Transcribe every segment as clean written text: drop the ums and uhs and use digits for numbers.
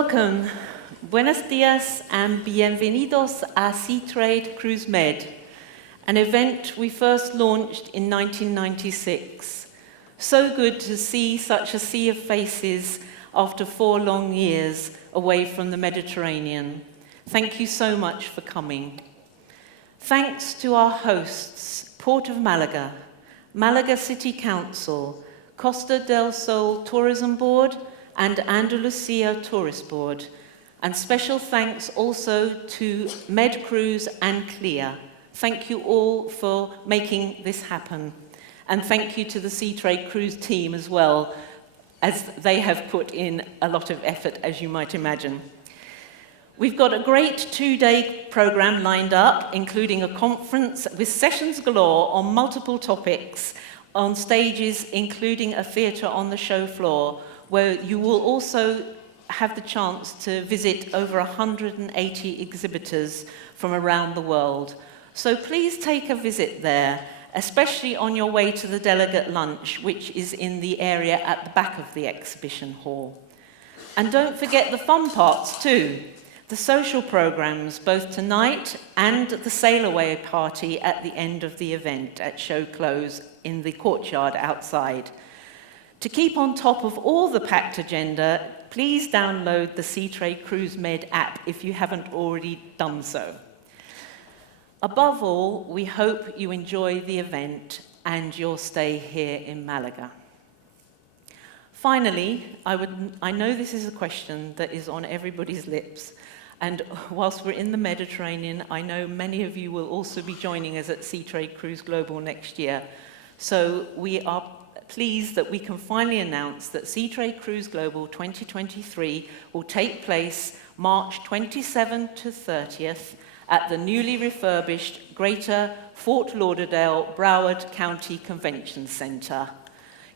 Welcome. Buenos días and bienvenidos a SeaTrade Cruise Med, an event we first launched in 1996. So good to see such a sea of faces after 4 long years away from the Mediterranean. Thank you so much for coming. Thanks to our hosts, Port of Malaga, Malaga City Council, Costa del Sol Tourism Board, and Andalusia Tourist Board. And special thanks also to MedCruise and CLIA. Thank you all for making this happen. And thank you to the SeaTrade Cruise team as well, as they have put in a lot of effort, as you might imagine. We've got a great 2-day program lined up, including a conference with sessions galore on multiple topics, on stages including a theatre on the show floor, where you will also have the chance to visit over 180 exhibitors from around the world. So please take a visit there, especially on your way to the delegate lunch, which is in the area at the back of the exhibition hall. And don't forget the fun parts too, the social programs, both tonight and the sail away party at the end of the event at show close in the courtyard outside. To keep on top of all the packed agenda, please download the SeaTrade Cruise Med app if you haven't already done so. Above all, we hope you enjoy the event and your stay here in Malaga. Finally, I know this is a question that is on everybody's lips, and whilst we're in the Mediterranean, I know many of you will also be joining us at SeaTrade Cruise Global next year. So we are pleased that we can finally announce that SeaTrade Cruise Global 2023 will take place March 27 to 30th at the newly refurbished Greater Fort Lauderdale Broward County Convention Center.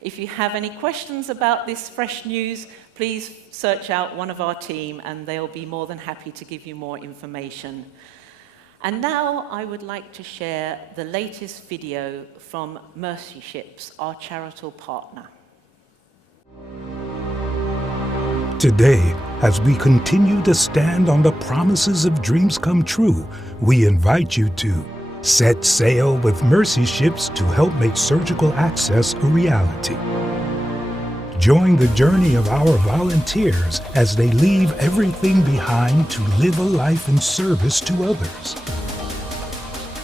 If you have any questions about this fresh news, please search out one of our team and they'll be more than happy to give you more information. And now I would like to share the latest video from Mercy Ships, our charitable partner. Today, as we continue to stand on the promises of dreams come true, we invite you to set sail with Mercy Ships to help make surgical access a reality. Join the journey of our volunteers as they leave everything behind to live a life in service to others.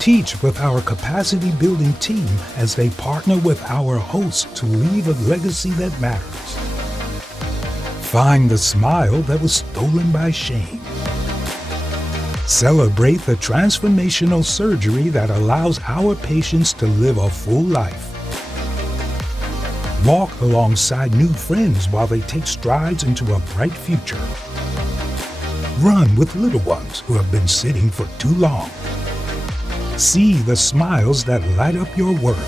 Teach with our capacity building team as they partner with our hosts to leave a legacy that matters. Find the smile that was stolen by shame. Celebrate the transformational surgery that allows our patients to live a full life. Walk alongside new friends while they take strides into a bright future. Run with little ones who have been sitting for too long. See the smiles that light up your world.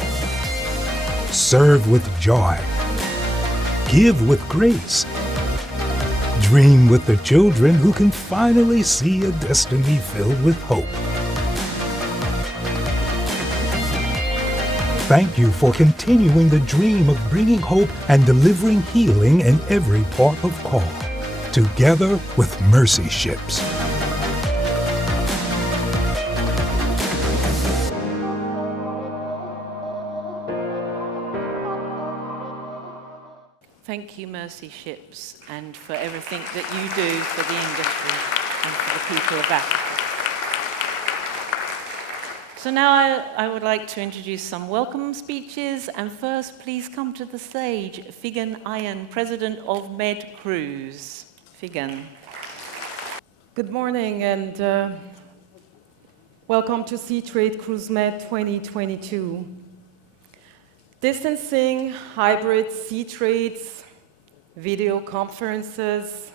Serve with joy. Give with grace. Dream with the children who can finally see a destiny filled with hope. Thank you for continuing the dream of bringing hope and delivering healing in every port of call. Together with Mercy Ships. Thank you, Mercy Ships, and for everything that you do for the industry and for the people of Africa. So now I would like to introduce some welcome speeches, and first, please come to the stage, Figen Ayan, President of MedCruise. Figen. Good morning, and welcome to SeaTrade Cruise Med 2022. Distancing, hybrid sea trades, video conferences,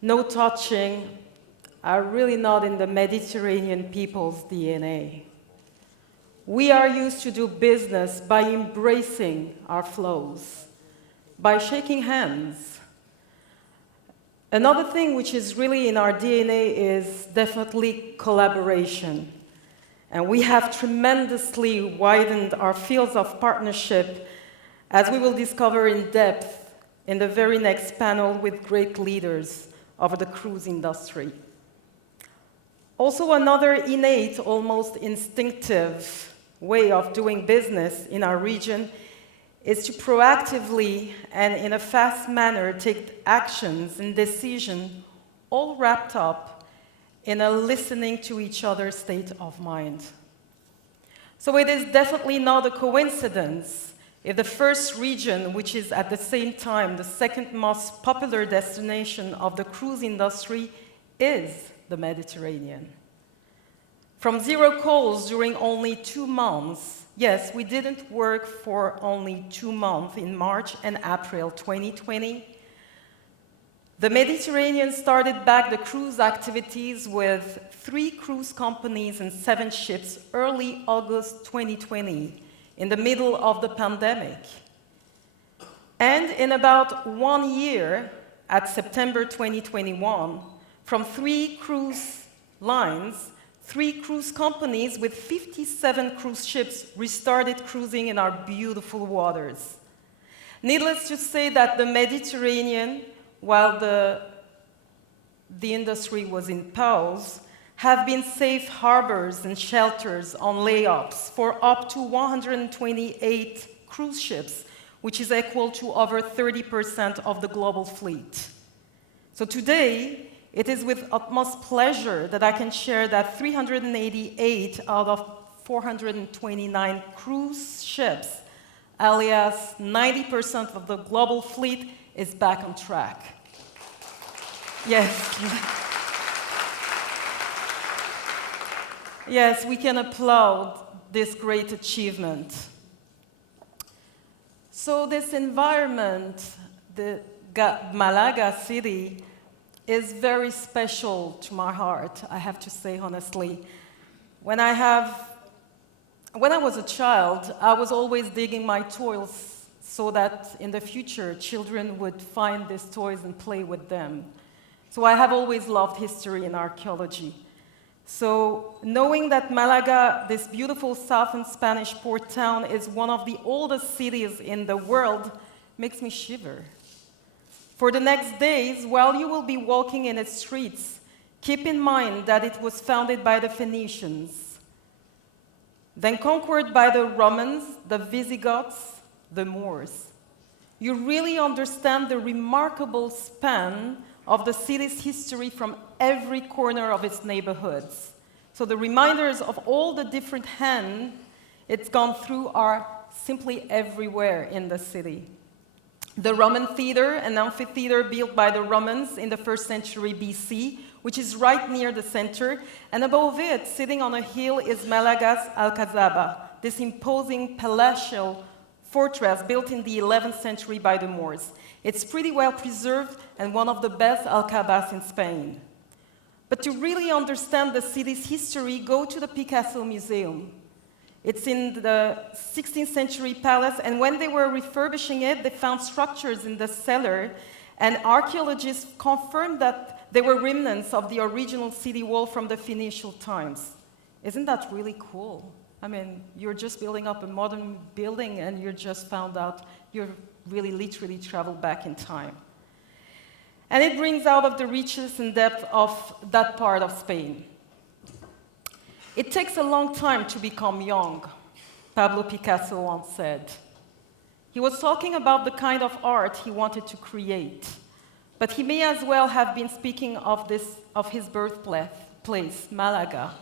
no touching are really not in the Mediterranean people's DNA. We are used to do business by embracing our flows, by shaking hands. Another thing which is really in our DNA is definitely collaboration. And we have tremendously widened our fields of partnership, as we will discover in depth in the very next panel with great leaders of the cruise industry. Also, another innate, almost instinctive way of doing business in our region is to proactively and in a fast manner take actions and decisions all wrapped up in a listening to each other state of mind. So it is definitely not a coincidence if the first region, which is at the same time the second most popular destination of the cruise industry, is the Mediterranean. From 0 calls during only 2 months, yes, we didn't work for only 2 months in March and April 2020. The Mediterranean started back the cruise activities with 3 cruise companies and 7 ships early August 2020, in the middle of the pandemic. And in about 1 year, at September 2021, from 3 cruise lines, 3 cruise companies with 57 cruise ships restarted cruising in our beautiful waters. Needless to say that the Mediterranean, while the industry was in pause, have been safe harbors and shelters on layups for up to 128 cruise ships, which is equal to over 30% of the global fleet. So today, it is with utmost pleasure that I can share that 388 out of 429 cruise ships, alias 90% of the global fleet, is back on track. Yes. Yes, we can applaud this great achievement. So this environment, the Malaga city, is very special to my heart, I have to say honestly. When I was a child, I was always digging my toys so that in the future, children would find these toys and play with them. So I have always loved history and archaeology. So knowing that Malaga, this beautiful southern Spanish port town, is one of the oldest cities in the world, makes me shiver. For the next days, while you will be walking in its streets, keep in mind that it was founded by the Phoenicians, then conquered by the Romans, the Visigoths, the Moors. You really understand the remarkable span of the city's history from every corner of its neighborhoods. So the reminders of all the different hands it's gone through are simply everywhere in the city. The Roman theater, an amphitheater built by the Romans in the 1st century BC, which is right near the center, and above it, sitting on a hill, is Malaga's Alcazaba, this imposing palatial fortress built in the 11th century by the Moors. It's pretty well preserved and one of the best alcabas in Spain. But to really understand the city's history, go to the Picasso Museum. It's in the 16th century palace, and when they were refurbishing it, they found structures in the cellar, and archaeologists confirmed that they were remnants of the original city wall from the Phoenician times. Isn't that really cool? I mean, you're just building up a modern building, and you just found out you're really literally traveled back in time. And it brings out of the riches and depth of that part of Spain. It takes a long time to become young, Pablo Picasso once said. He was talking about the kind of art he wanted to create, but he may as well have been speaking of his birthplace, Malaga.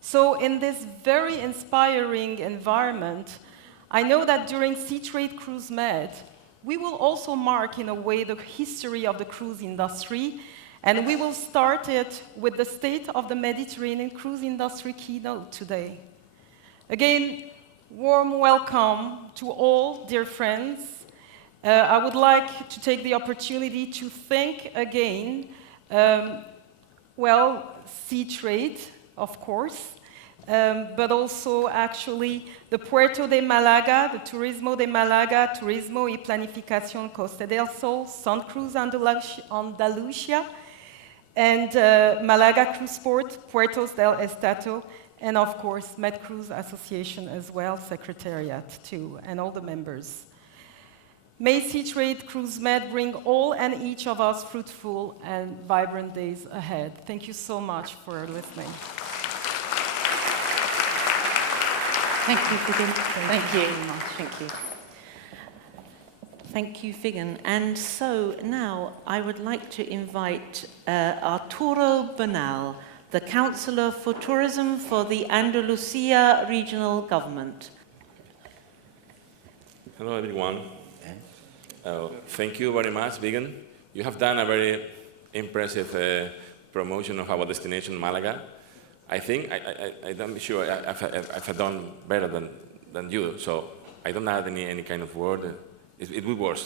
So in this very inspiring environment, I know that during Sea Trade Cruise Med, we will also mark in a way the history of the cruise industry, and we will start it with the State of the Mediterranean Cruise Industry keynote today. Again, warm welcome to all dear friends. I would like to take the opportunity to thank again, Sea Trade, of course, but also actually the Puerto de Malaga, the Turismo de Malaga, Turismo y Planificación Costa del Sol, Sun Cruise Andalucía, and Malaga Cruise Port, Puertos del Estado, and of course, Med Cruise Association as well, Secretariat too, and all the members. May SeaTrade CruiseMed bring all and each of us fruitful and vibrant days ahead. Thank you so much for listening. Thank you, Figen. Thank you very much. Thank you. Thank you, Figen. And so now I would like to invite Arturo Bernal, the Councillor for Tourism for the Andalusia Regional Government. Hello, everyone. Thank you very much, Vigan. You have done a very impressive promotion of our destination, Malaga. I think, I'm sure I've done better than you, so I don't add any kind of word. It would be worse.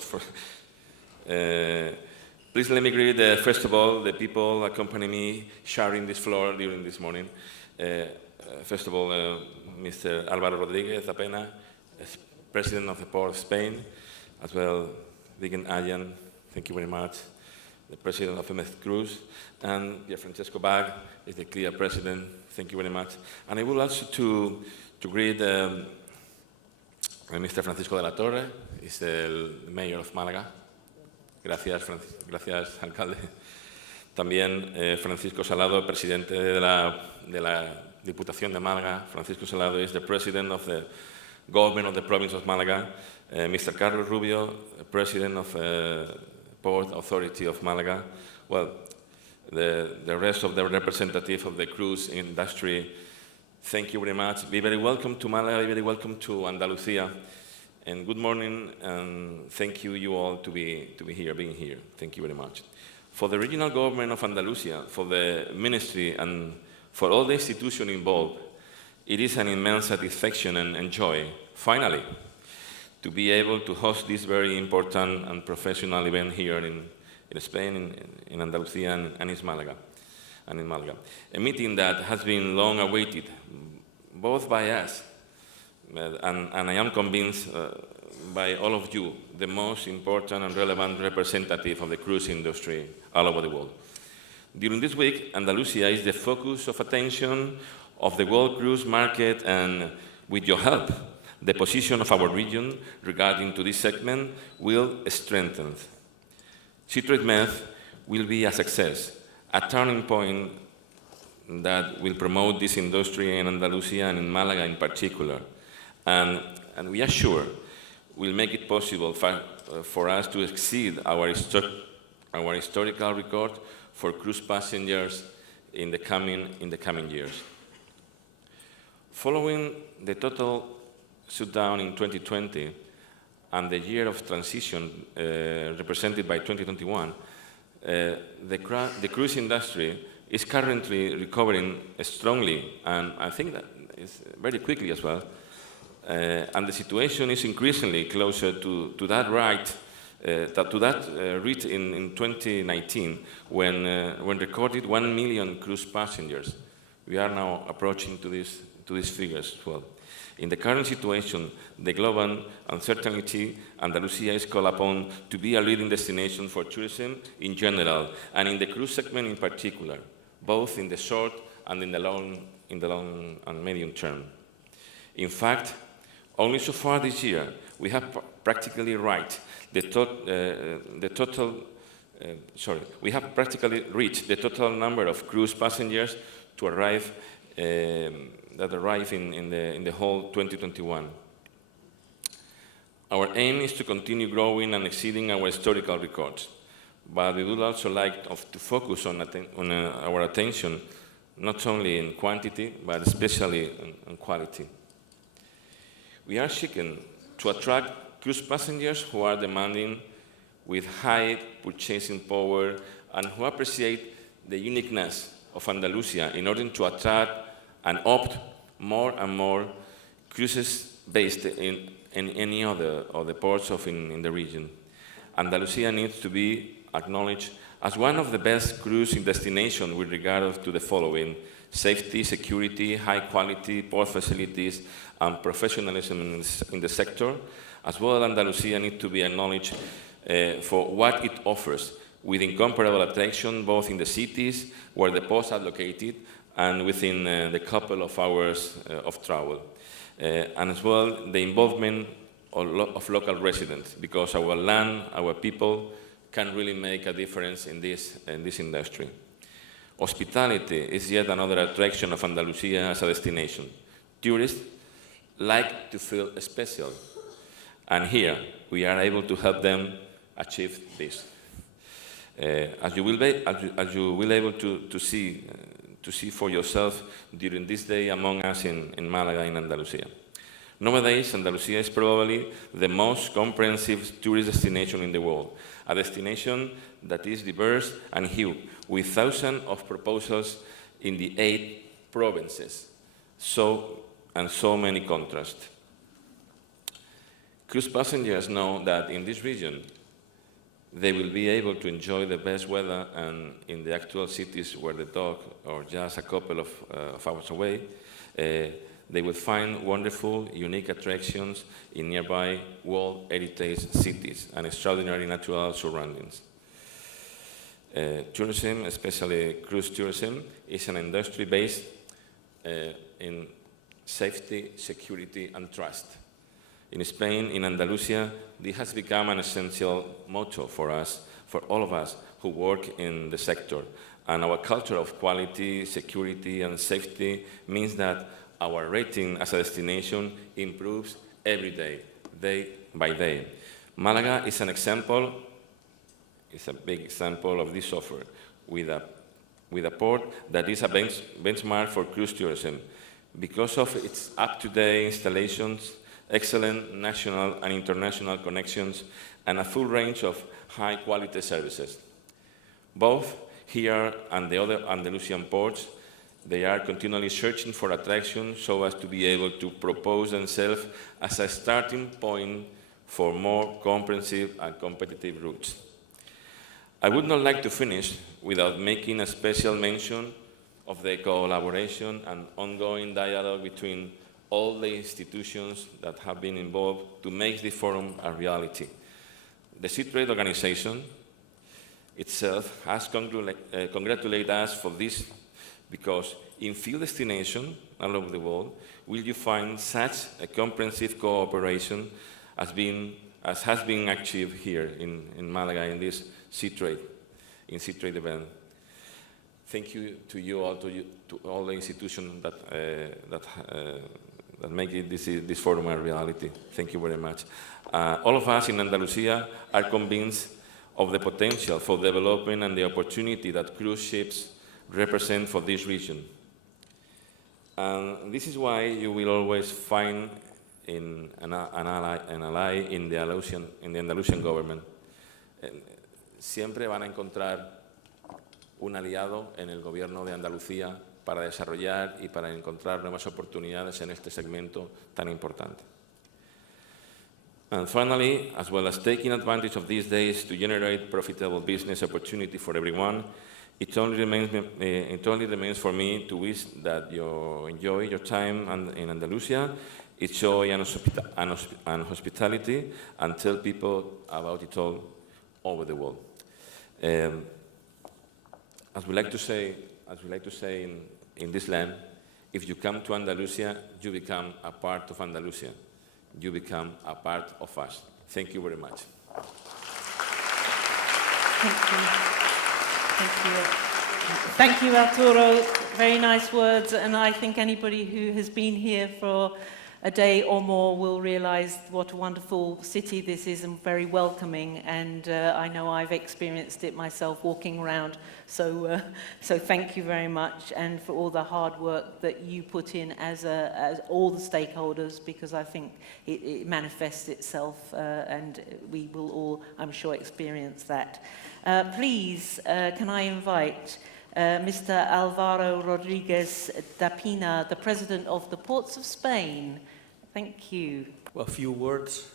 Please let me greet, first of all, the people accompanying me sharing this floor during this morning. First of all, Mr. Alvaro Rodriguez Dapina, President of the Port of Spain, as well, Vigan Ayan, thank you very much, the President of MS Cruz, and Pier Francesco Bag is the CLIA President, thank you very much. And I would also to greet Mr. Francisco de la Torre, is the Mayor of Málaga. Gracias, gracias, alcalde. También Francisco Salado, presidente de la Diputación de Málaga. Francisco Salado is the president of the government of the province of Málaga. Mr. Carlos Rubio, president of Port Authority of Málaga. Well, the rest of the representative of the cruise industry, thank you very much. Be very welcome to Málaga, be very welcome to Andalusia. And good morning, and thank you all to be here, being here. Thank you very much. For the regional government of Andalusia, for the ministry, and for all the institutions involved, it is an immense satisfaction and joy, finally, to be able to host this very important and professional event here in Spain, in Andalusia, and in Malaga. A meeting that has been long awaited, both by us, and I am convinced by all of you, the most important and relevant representative of the cruise industry all over the world. During this week, Andalusia is the focus of attention of the world cruise market, and with your help, the position of our region regarding to this segment will strengthen. SeaTrade Med will be a success, a turning point that will promote this industry in Andalusia and in Malaga in particular. And we are sure will make it possible for us to exceed our historical record for cruise passengers in the coming years. Following the total shutdown in 2020 and the year of transition represented by 2021, the cruise industry is currently recovering strongly, and I think that is very quickly as well. And the situation is increasingly closer to that reach in 2019, when recorded 1 million cruise passengers. We are now approaching to these figures as well. In the current situation, the global uncertainty, Andalusia is called upon to be a leading destination for tourism in general, and in the cruise segment in particular, both in the short and in the long and medium term. In fact, only so far this year, we have practically reached the total number of cruise passengers to arrive in the whole 2021. Our aim is to continue growing and exceeding our historical records, but we would also like to focus on our attention not only in quantity, but especially in quality. We are seeking to attract cruise passengers who are demanding with high purchasing power and who appreciate the uniqueness of Andalusia in order to attract and opt more and more cruises based in any other of the ports in the region. Andalusia needs to be acknowledged as one of the best cruising destinations with regard to the following: safety, security, high quality port facilities, and professionalism in the sector. As well, Andalusia needs to be acknowledged for what it offers, with incomparable attraction both in the cities where the ports are located and within the couple of hours of travel. And as well, the involvement of local residents, because our land, our people can really make a difference in this industry. Hospitality is yet another attraction of Andalusia as a destination. Tourists like to feel special, and here we are able to help them achieve this. As you will be able to see for yourself during this day among us in Malaga, in Andalusia. Nowadays, Andalusia is probably the most comprehensive tourist destination in the world, a destination that is diverse and huge, with thousands of proposals in the 8 provinces, so many contrasts. Cruise passengers know that in this region, they will be able to enjoy the best weather, and in the actual cities where they dock, or just a couple of hours away, they will find wonderful, unique attractions in nearby World Heritage cities and extraordinary natural surroundings. Tourism, especially cruise tourism, is an industry based in safety, security, and trust. In Spain, in Andalusia, this has become an essential motto for us, for all of us who work in the sector. And our culture of quality, security, and safety means that our rating as a destination improves every day, day by day. Malaga is an example, it's a big example of this offer, with a port that is a benchmark for cruise tourism because of its up-to-date installations, excellent national and international connections, and a full range of high-quality services. Both here and the other Andalusian ports, they are continually searching for attractions so as to be able to propose themselves as a starting point for more comprehensive and competitive routes. I would not like to finish without making a special mention of the collaboration and ongoing dialogue between all the institutions that have been involved to make this forum a reality. The Sea Trade Organization itself has congratulated us for this, because in few destinations all over the world will you find such a comprehensive cooperation as has been achieved here in Malaga in this sea trade event. Thank you to you all, to all the institutions that make this forum a reality. Thank you very much. All of us in Andalusia are convinced of the potential for development and the opportunity that cruise ships represent for this region. And this is why you will always find an ally in the Andalusian government. Siempre van a encontrar un aliado en el gobierno de Andalucía para desarrollar y para encontrar nuevas oportunidades en este segmento tan importante. And finally, as well as taking advantage of these days to generate profitable business opportunity for everyone, it only remains for me to wish that you enjoy your time in Andalusia, its joy and hospitality, and tell people about it all over the world. As we like to say in this land, if you come to Andalusia, you become a part of Andalusia. You become a part of us. Thank you very much. Thank you. Thank you. Thank you, Arturo. Very nice words, and I think anybody who has been here for a day or more will realize what a wonderful city this is, and very welcoming, and I know I've experienced it myself walking around, so thank you very much, and for all the hard work that you put in as all the stakeholders, because I think it manifests itself, and we will all, I'm sure, experience that. Please, can I invite Mr. Alvaro Rodriguez Dapina, the President of the Ports of Spain. Thank you. Well, a few words.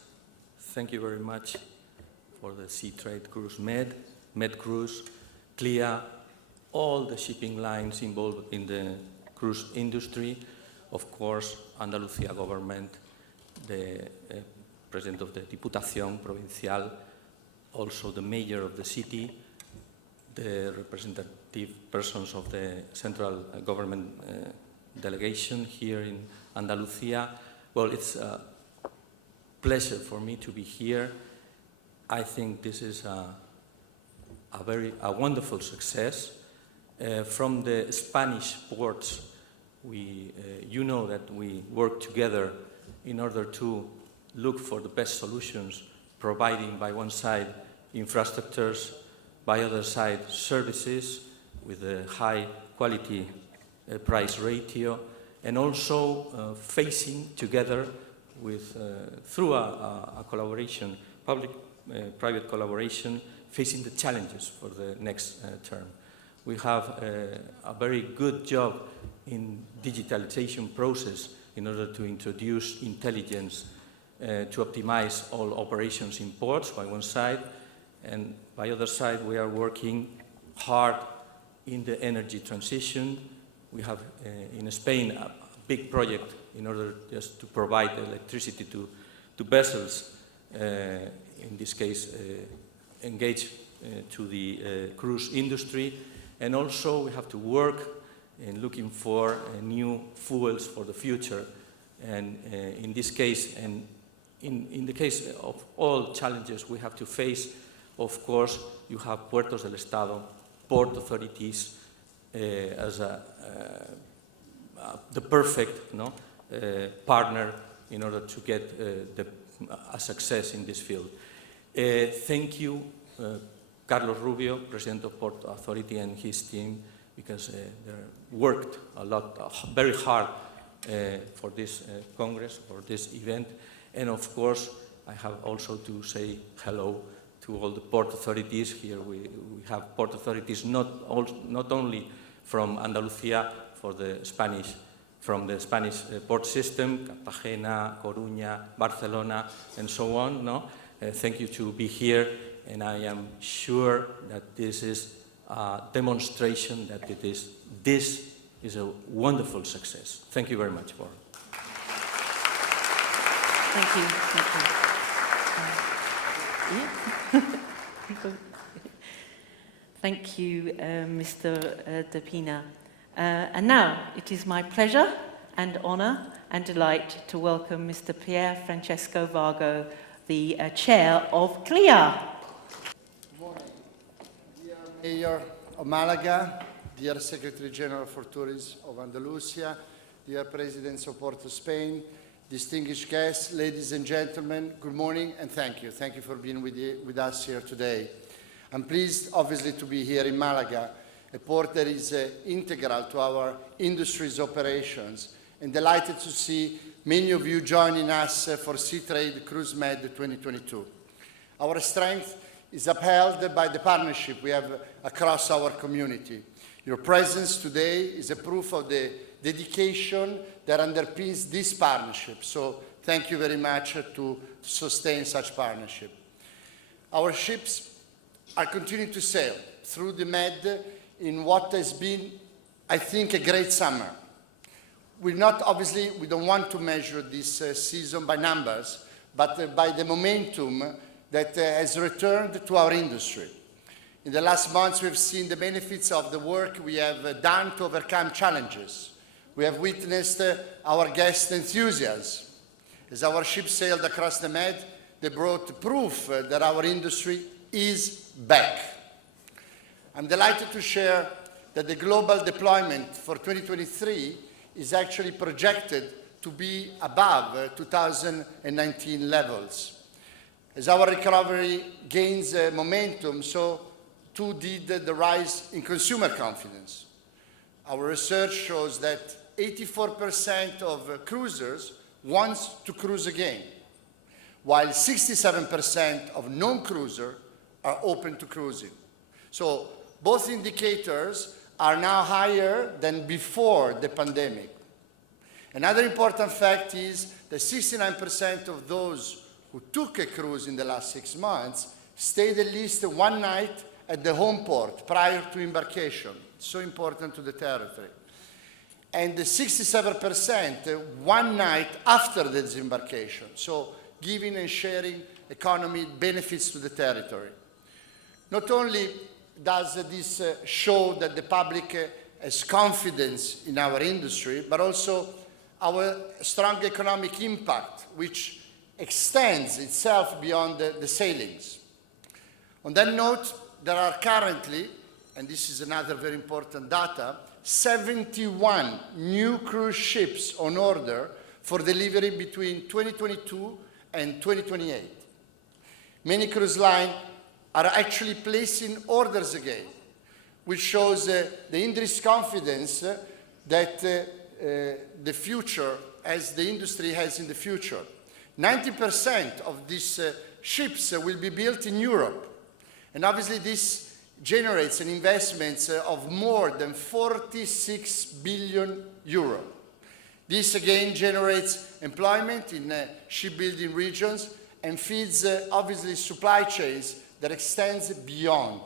Thank you very much for the Sea Trade Cruise Med Cruise, CLIA, all the shipping lines involved in the cruise industry, of course, Andalusia government, the President of the Diputación Provincial, also the Mayor of the city, the representative persons of the central government delegation here in Andalusia. Well, it's pleasure for me to be here. I think this is a wonderful success. From the Spanish ports, you know that we work together in order to look for the best solutions, providing by one side infrastructures, by other side services with a high quality price ratio, and also facing together with, through a collaboration, public-private collaboration, facing the challenges for the next term. We have a very good job in digitalization process in order to introduce intelligence to optimize all operations in ports by one side, and by other side we are working hard in the energy transition. We have in Spain a big project in order just to provide electricity to vessels, in this case engage to the cruise industry, and also we have to work in looking for new fuels for the future. And in this case, and in the case of all challenges we have to face, of course, you have Puertos del Estado, port authorities as the perfect partner in order to get a success in this field. Thank you, Carlos Rubio, President of Port Authority, and his team, because they worked a lot, very hard for this Congress, for this event. And of course, I have also to say hello to all the port authorities. Here we have port authorities not only from Andalusia, from the Spanish port system, Cartagena, Coruña, Barcelona, and so on. Thank you to be here, and I am sure that this is a demonstration that this is a wonderful success. Thank you very much for it. Thank you. Thank you, Mr. Dapina. And now it is my pleasure and honor and delight to welcome Mr. Pier Francesco Vargo, the chair of CLIA. Good morning. Dear Mayor of Malaga, dear Secretary General for Tourism of Andalusia, dear Presidents of Port of Spain, distinguished guests, ladies and gentlemen, good morning and thank you. Thank you for being with us here today. I'm pleased, obviously, to be here in Malaga, a port that is integral to our industry's operations, and delighted to see many of you joining us for SeaTrade Cruise Med 2022. Our strength is upheld by the partnership we have across our community. Your presence today is a proof of the dedication that underpins this partnership, so thank you very much to sustain such partnership. Our ships are continuing to sail through the Med in what has been, I think, a great summer. We don't want to measure this season by numbers, but by the momentum that has returned to our industry. In the last months, we've seen the benefits of the work we have done to overcome challenges. We have witnessed our guest enthusiasm. As our ships sailed across the Med, they brought proof that our industry is back. I'm delighted to share that the global deployment for 2023 is actually projected to be above 2019 levels. As our recovery gains momentum, so too did the rise in consumer confidence. Our research shows that 84% of cruisers want to cruise again, while 67% of non-cruisers are open to cruising. So both indicators are now higher than before the pandemic. Another important fact is that 69% of those who took a cruise in the last 6 months stayed at least one night at the Homeport prior to embarkation. So important to the territory. And 67% one night after the disembarkation. So giving and sharing economy benefits to the territory. Not only does this show that the public has confidence in our industry, but also our strong economic impact, which extends itself beyond the sailings. On that note, there are currently, and this is another very important data, 71 new cruise ships on order for delivery between 2022 and 2028. Many cruise lines are actually placing orders again, which shows the industry's confidence that the future, as the industry has in the future. 90% of these ships will be built in Europe. And obviously this generates an investment of more than 46 billion euro. This again generates employment in shipbuilding regions and feeds obviously supply chains that extends beyond.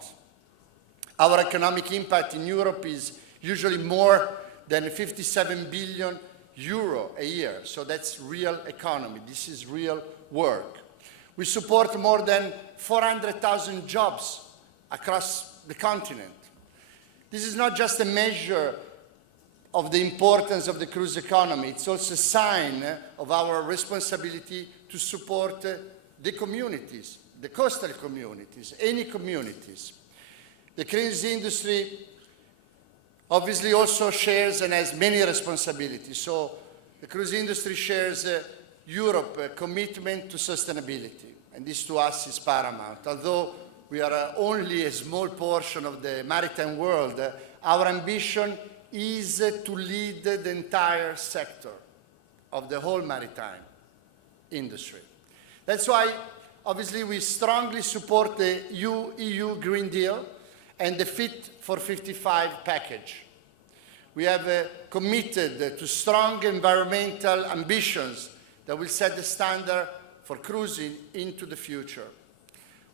Our economic impact in Europe is usually more than 57 billion euro a year. So that's real economy. This is real work. We support more than 400,000 jobs across the continent. This is not just a measure of the importance of the cruise economy, it's also a sign of our responsibility to support the communities, the coastal communities, any communities. The cruise industry obviously also shares and has many responsibilities. So the cruise industry shares Europe's commitment to sustainability, and this to us is paramount. Although we are only a small portion of the maritime world, our ambition is to lead the entire sector of the whole maritime industry. That's why, obviously, we strongly support the EU Green Deal and the Fit for 55 package. We have committed to strong environmental ambitions that will set the standard for cruising into the future.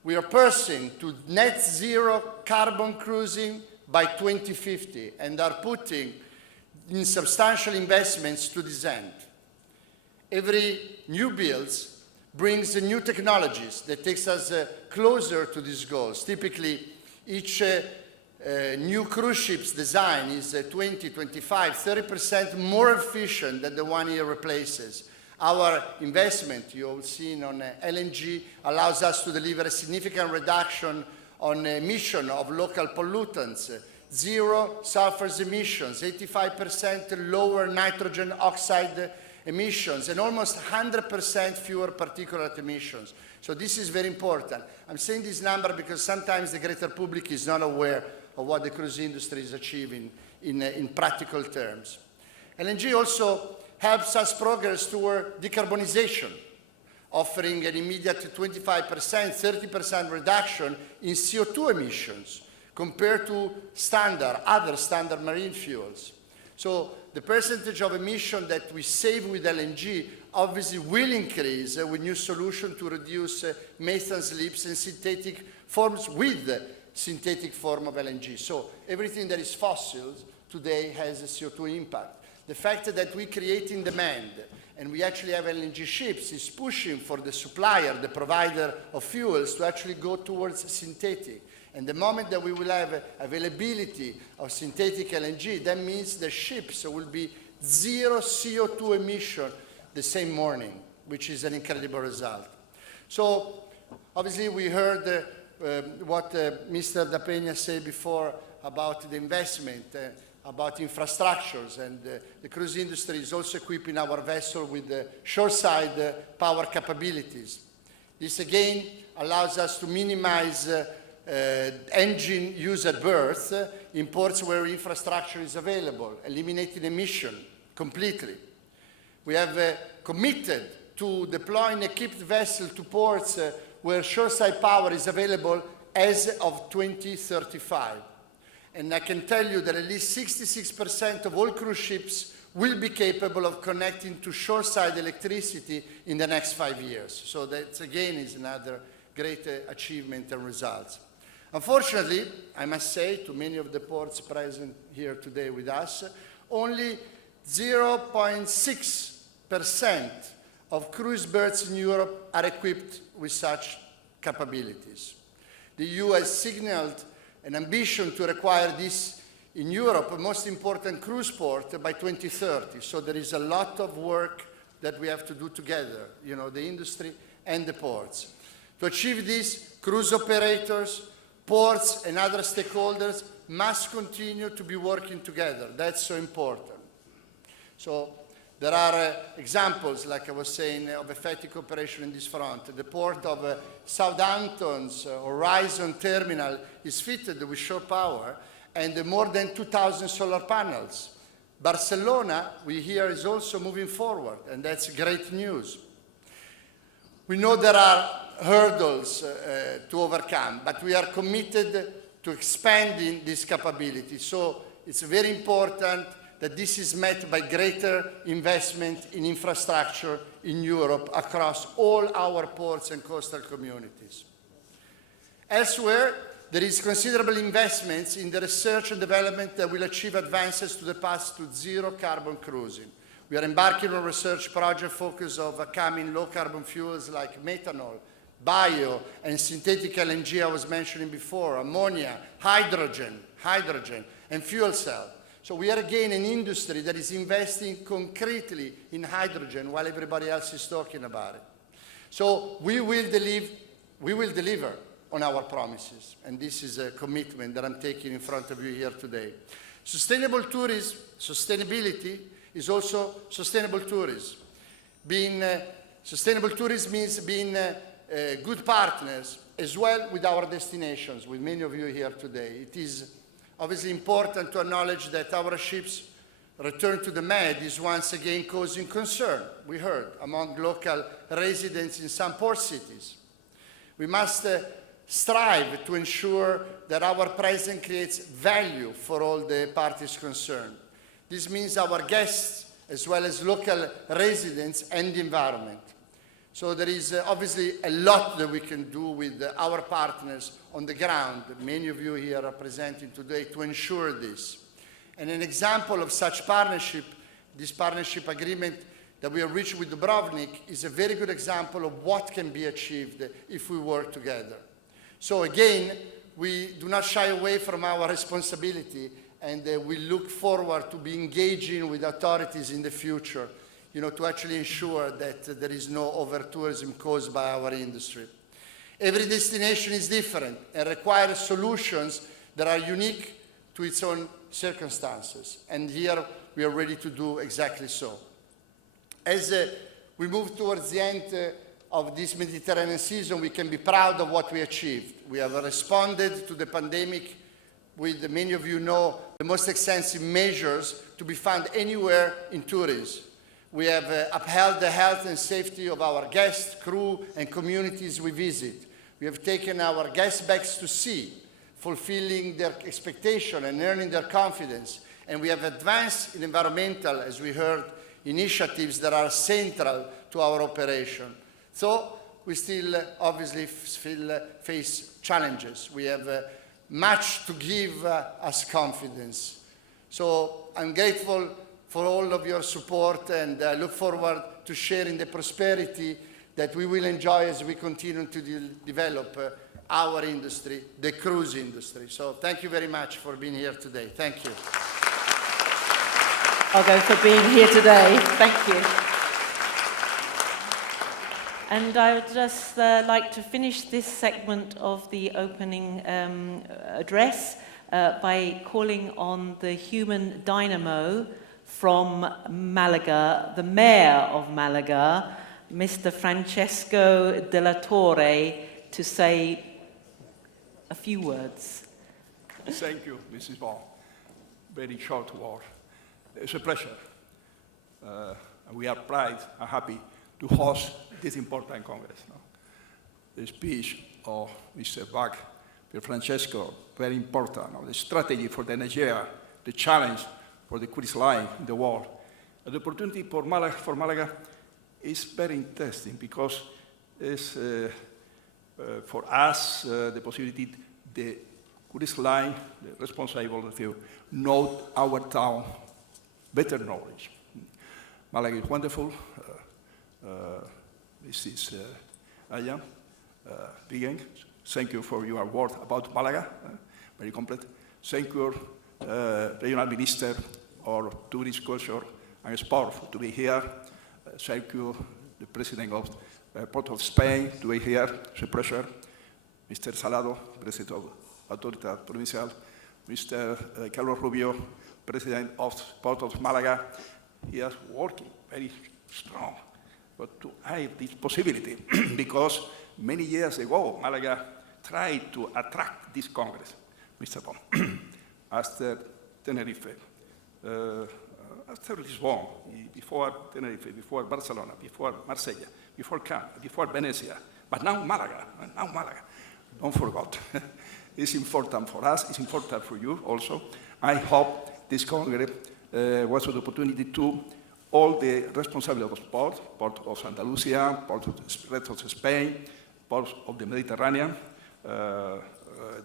We are pursuing to net zero carbon cruising by 2050 and are putting in substantial investments to this end. Every new build brings new technologies that takes us closer to these goals. Typically, each new cruise ship's design is 20, 25, 30% more efficient than the one it replaces. Our investment, you have seen on LNG, allows us to deliver a significant reduction on emission of local pollutants, zero sulfur emissions, 85% lower nitrogen oxide emissions, and almost 100% fewer particulate emissions. So this is very important. I'm saying this number because sometimes the greater public is not aware of what the cruise industry is achieving in practical terms. LNG also helps us progress toward decarbonization, offering an immediate 25%, 30% reduction in CO2 emissions compared to other standard marine fuels. So the percentage of emission that we save with LNG obviously will increase with new solutions to reduce methane slips and synthetic forms with the synthetic form of LNG. So everything that is fossil today has a CO2 impact. The fact that we're creating demand and we actually have LNG ships is pushing for the supplier, the provider of fuels, to actually go towards synthetic. And the moment that we will have availability of synthetic LNG, that means the ships will be zero CO2 emission the same morning, which is an incredible result. So obviously we heard what Mr. Dapina said before about the investment, about infrastructures, and the cruise industry is also equipping our vessel with shoreside power capabilities. This again allows us to minimize engine use at berth in ports where infrastructure is available, eliminating emission completely. We have committed to deploying equipped vessels to ports where shoreside power is available as of 2035. And I can tell you that at least 66% of all cruise ships will be capable of connecting to shoreside electricity in the next 5 years. So that, again, is another great achievement and results. Unfortunately, I must say, to many of the ports present here today with us, only 0.6% of cruise berths in Europe are equipped with such capabilities. The EU has signaled an ambition to require this in Europe, a most important cruise port, by 2030. So there is a lot of work that we have to do together, you know, the industry and the ports. To achieve this, cruise operators, ports, and other stakeholders must continue to be working together. That's so important. So there are examples, like I was saying, of effective cooperation in this front. The port of Southampton's Horizon Terminal is fitted with shore power and more than 2,000 solar panels. Barcelona, we hear, is also moving forward, and that's great news. We know there are hurdles to overcome, but we are committed to expanding this capability. So it's very important that this is met by greater investment in infrastructure in Europe across all our ports and coastal communities. Elsewhere, there is considerable investments in the research and development that will achieve advances to the path to zero carbon cruising. We are embarking on a research project focused on overcoming low carbon fuels like methanol, bio and synthetic LNG I was mentioning before, ammonia, hydrogen, and fuel cell. So we are again an industry that is investing concretely in hydrogen while everybody else is talking about it. So we will deliver on our promises, and this is a commitment that I'm taking in front of you here today. Sustainable tourism, sustainability is also sustainable tourism. Sustainable tourism means being good partners as well with our destinations, with many of you here today. It is obviously important to acknowledge that our ships' return to the Med is once again causing concern, we heard, among local residents in some port cities. We must strive to ensure that our presence creates value for all the parties concerned. This means our guests as well as local residents and the environment. So there is obviously a lot that we can do with our partners on the ground. Many of you here are presenting today to ensure this. And an example of such partnership, this partnership agreement that we have reached with Dubrovnik, is a very good example of what can be achieved if we work together. So again, we do not shy away from our responsibility, and we look forward to be engaging with authorities in the future, you know, to actually ensure that there is no over-tourism caused by our industry. Every destination is different and requires solutions that are unique to its own circumstances. And here we are ready to do exactly so. As we move towards the end of this Mediterranean season, we can be proud of what we achieved. We have responded to the pandemic with, many of you know, the most extensive measures to be found anywhere in tourism. We have upheld the health and safety of our guests, crew, and communities we visit. We have taken our guests back to sea, fulfilling their expectation and earning their confidence. And we have advanced in environmental, as we heard, initiatives that are central to our operation. So we still obviously face challenges. We have much to give us confidence. So I'm grateful for all of your support, and I look forward to sharing the prosperity that we will enjoy as we continue to develop our industry, the cruise industry. So thank you very much for being here today. Thank you. Alvaro, for being here today. Thank you. And I would just like to finish this segment of the opening address by calling on the human dynamo from Malaga, the mayor of Malaga, Mr. Francesco Della Torre, to say a few words. Thank you, Mrs. Ball. Very short word. It's a pleasure. We are proud and happy to host this important Congress. No? The speech of Mr. Bach, Francesco, very important. The strategy for the Nigeria, the challenge for the cruise line in the world. The opportunity for Malaga is very interesting because it's for us the possibility, the cruise line, the responsible of you, know our town, better knowledge. Malaga is wonderful. This is Aya, begin. Thank you for your word about Malaga, very complete. Thank you, Regional Minister or Tourist, Culture and Sport to be here. Thank you, the President of Port of Spain, to be here. It's a pleasure. Mr. Salado, President of Autoridad Provincial, Mr. Carlos Rubio, President of Port of Malaga. He is working very strong, but to have this possibility, because many years ago, Malaga tried to attract this Congress, Mr. Bon, after Tenerife, after Lisbon, before Tenerife, before Barcelona, before Marsella, before Cannes, before Venezia, but now Malaga. Don't forget. It's important for us, it's important for you also. I hope this Congress was an opportunity to all the responsibility of sport, Port of Andalusia, Port of the rest of Spain, ports of the Mediterranean.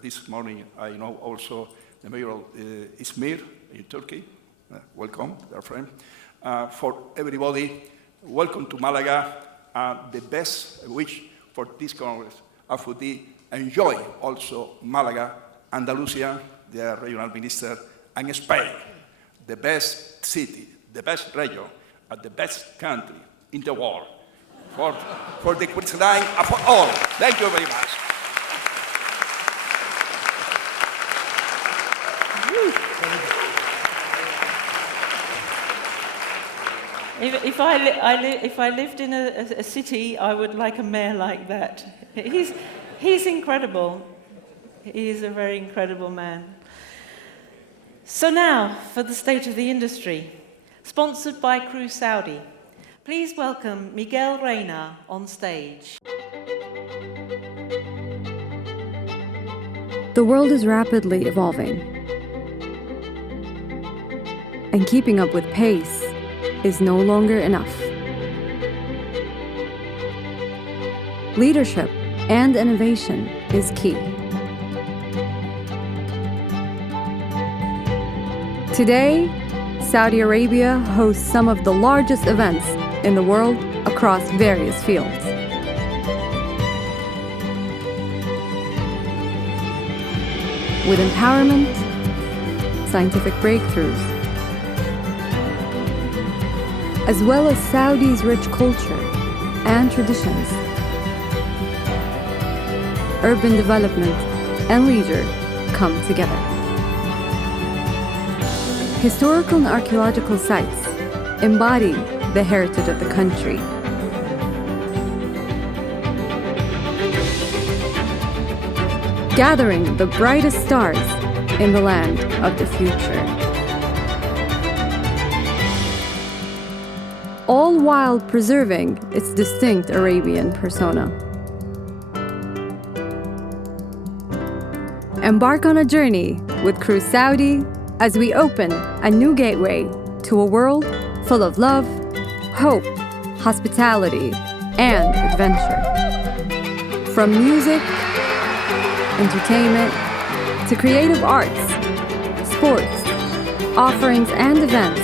This morning I know also the mayor of Izmir in Turkey. Welcome, dear friend. For everybody, welcome to Malaga. The best wish for this Congress and for the enjoy also Malaga, Andalusia, the regional minister, and Spain, the best city, the best region, and the best country in the world for the coastline and for all. Thank you very much. If I lived in a city, I would like a mayor like that. He's incredible. He is a very incredible man. So now for the state of the industry, sponsored by Cruise Saudi. Please welcome Miguel Reyna on stage. The world is rapidly evolving, and keeping up with pace is no longer enough. Leadership and innovation is key. Today, Saudi Arabia hosts some of the largest events in the world across various fields. With empowerment, scientific breakthroughs, as well as Saudi's rich culture and traditions, urban development and leisure come together. Historical and archaeological sites embody the heritage of the country. Gathering the brightest stars in the land of the future. All while preserving its distinct Arabian persona. Embark on a journey with Cruise Saudi as we open a new gateway to a world full of love, hope, hospitality, and adventure. From music, entertainment, to creative arts, sports, offerings, and events,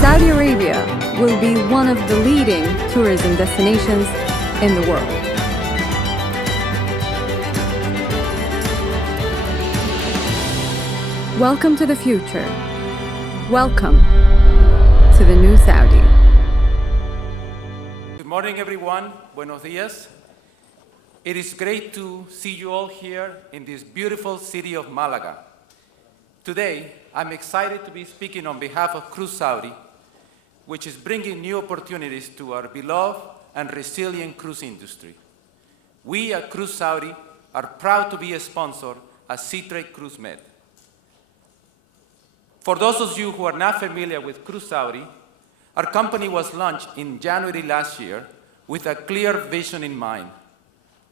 Saudi Arabia will be one of the leading tourism destinations in the world. Welcome to the future. Welcome to the new Saudi. Good morning, everyone. Buenos dias. It is great to see you all here in this beautiful city of Malaga. Today, I'm excited to be speaking on behalf of Cruise Saudi, which is bringing new opportunities to our beloved and resilient cruise industry. We at Cruise Saudi are proud to be a sponsor at SeaTrade Cruise Med. For those of you who are not familiar with Cruise Saudi, our company was launched in January last year with a clear vision in mind.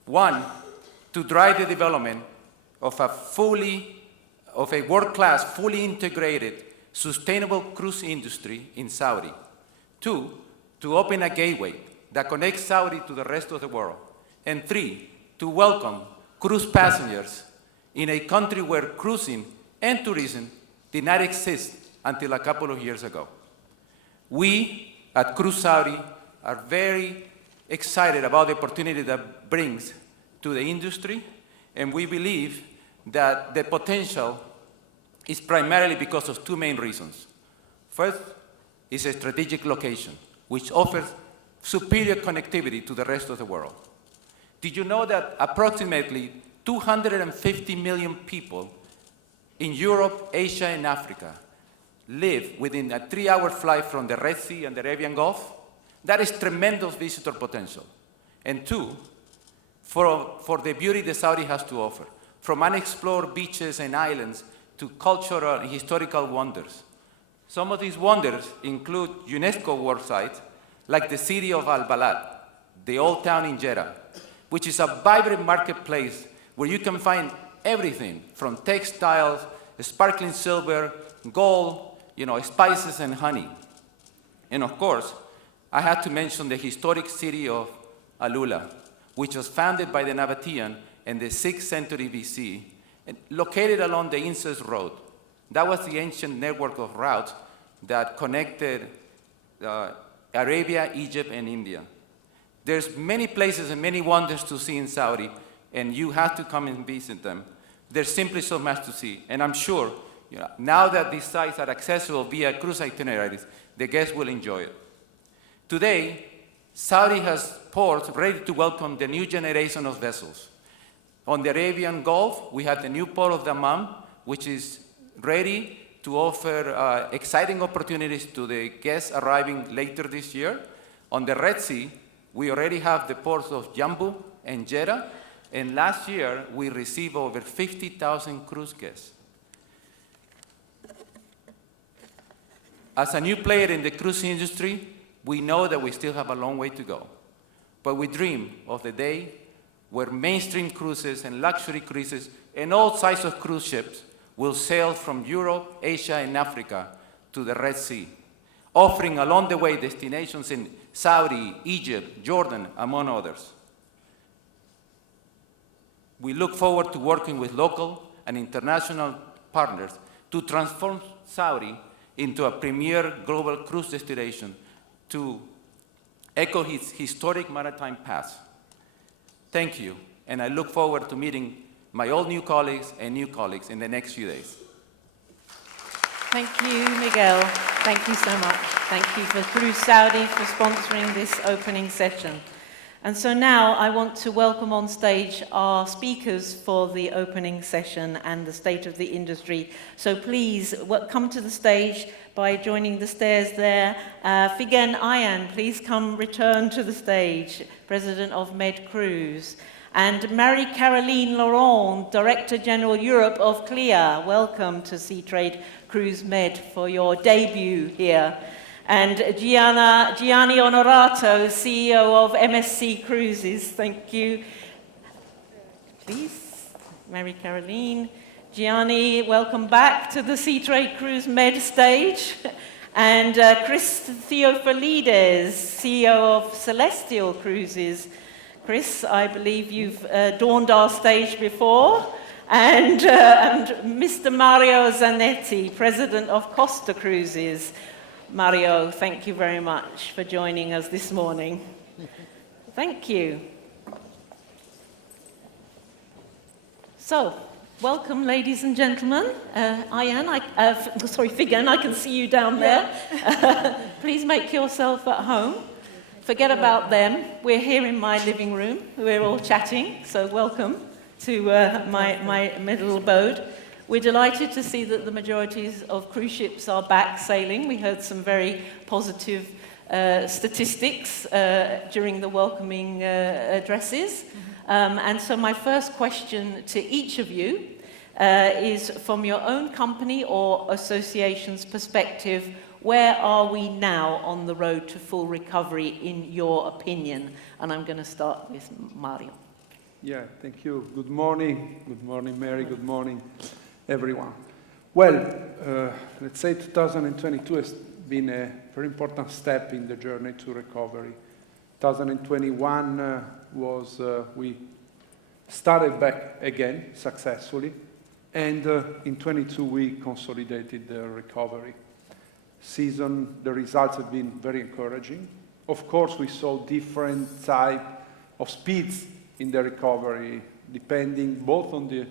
One, to drive the development of a world-class, fully integrated, sustainable cruise industry in Saudi. Two, to open a gateway that connects Saudi to the rest of the world. And three, to welcome cruise passengers in a country where cruising and tourism did not exist until a couple of years ago. We at Cruise Saudi are very excited about the opportunity that brings to the industry, and we believe that the potential is primarily because of two main reasons. First, is a strategic location, which offers superior connectivity to the rest of the world. Did you know that approximately 250 million people in Europe, Asia, and Africa live within a 3-hour flight from the Red Sea and the Arabian Gulf? That is tremendous visitor potential. And two, for the beauty that Saudi has to offer, from unexplored beaches and islands to cultural and historical wonders. Some of these wonders include UNESCO World Sites, like the city of Al-Balad, the old town in Jeddah, which is a vibrant marketplace where you can find everything from textiles, sparkling silver, gold, spices and honey. And of course, I had to mention the historic city of Alula, which was founded by the Nabatean in the 6th century BC, and located along the Incest Road. That was the ancient network of routes that connected Arabia, Egypt, and India. There's many places and many wonders to see in Saudi, and you have to come and visit them. There's simply so much to see, and I'm sure now that these sites are accessible via cruise itineraries, the guests will enjoy it. Today, Saudi has ports ready to welcome the new generation of vessels. On the Arabian Gulf, we have the new port of Dammam, which is ready to offer exciting opportunities to the guests arriving later this year. On the Red Sea, we already have the ports of Jambu and Jeddah, and last year we received over 50,000 cruise guests. As a new player in the cruise industry, we know that we still have a long way to go, but we dream of the day where mainstream cruises and luxury cruises and all sizes of cruise ships will sail from Europe, Asia, and Africa to the Red Sea, offering along the way destinations in Saudi, Egypt, Jordan, among others. We look forward to working with local and international partners to transform Saudi into a premier global cruise destination to echo its historic maritime past. Thank you, and I look forward to meeting my old new colleagues and new colleagues in the next few days. Thank you, Miguel. Thank you so much. Thank you for Cruise Saudi for sponsoring this opening session. And so now I want to welcome on stage our speakers for the opening session and the state of the industry. So please come to the stage by joining the stairs there. Figen Ayan, please return to the stage, President of Med Cruise. And Marie-Caroline Laurent, Director General Europe of CLIA. Welcome to Seatrade Cruise Med for your debut here. And Gianni Onorato, CEO of MSC Cruises. Thank you. Please, Marie-Caroline. Gianni, welcome back to the Seatrade Cruise Med stage. And Chris Theophilides, CEO of Celestial Cruises. Chris, I believe you've adorned our stage before. And Mr. Mario Zanetti, President of Costa Cruises. Mario, thank you very much for joining us this morning. Thank you. So, welcome, ladies and gentlemen. Figen, I can see you down there. Please make yourself at home. Forget about them. We're here in my living room. We're all chatting, so welcome to my middle abode. We're delighted to see that the majority of cruise ships are back sailing. We heard some very positive statistics during the welcoming addresses. And so my first question to each of you is from your own company or association's perspective, where are we now on the road to full recovery in your opinion? And I'm going to start with Mario. Yeah, thank you. Good morning. Good morning, Mary. Good morning, everyone. Well, let's say 2022 has been a very important step in the journey to recovery. 2021 we started back again successfully, and in 22 we consolidated the recovery. The results have been very encouraging. Of course, we saw different type of speeds in the recovery, depending both on the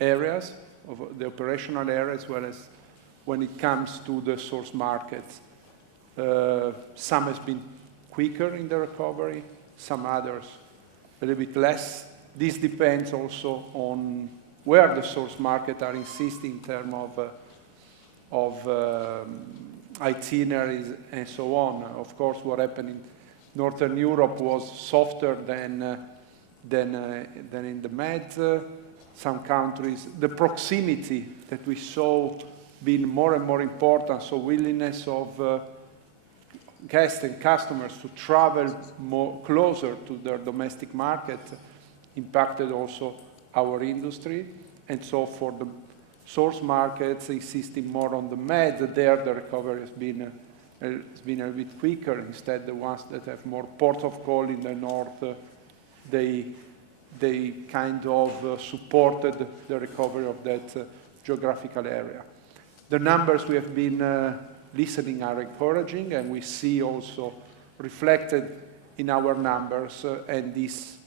areas, of the operational areas, as well as when it comes to the source markets. Some has been quicker in the recovery, some others a little bit less. This depends also on where the source market are insisting in terms of itineraries and so on. Of course, what happened in Northern Europe was softer than in the Med. Some countries, the proximity that we saw being more and more important, so willingness of guests and customers to travel more closer to their domestic market impacted also our industry. And so for the source markets insisting more on the Med, there the recovery has been a bit quicker. Instead, the ones that have more ports of call in the north, they kind of supported the recovery of that geographical area. The numbers we have been listening are encouraging, and we see also reflected in our numbers, and this,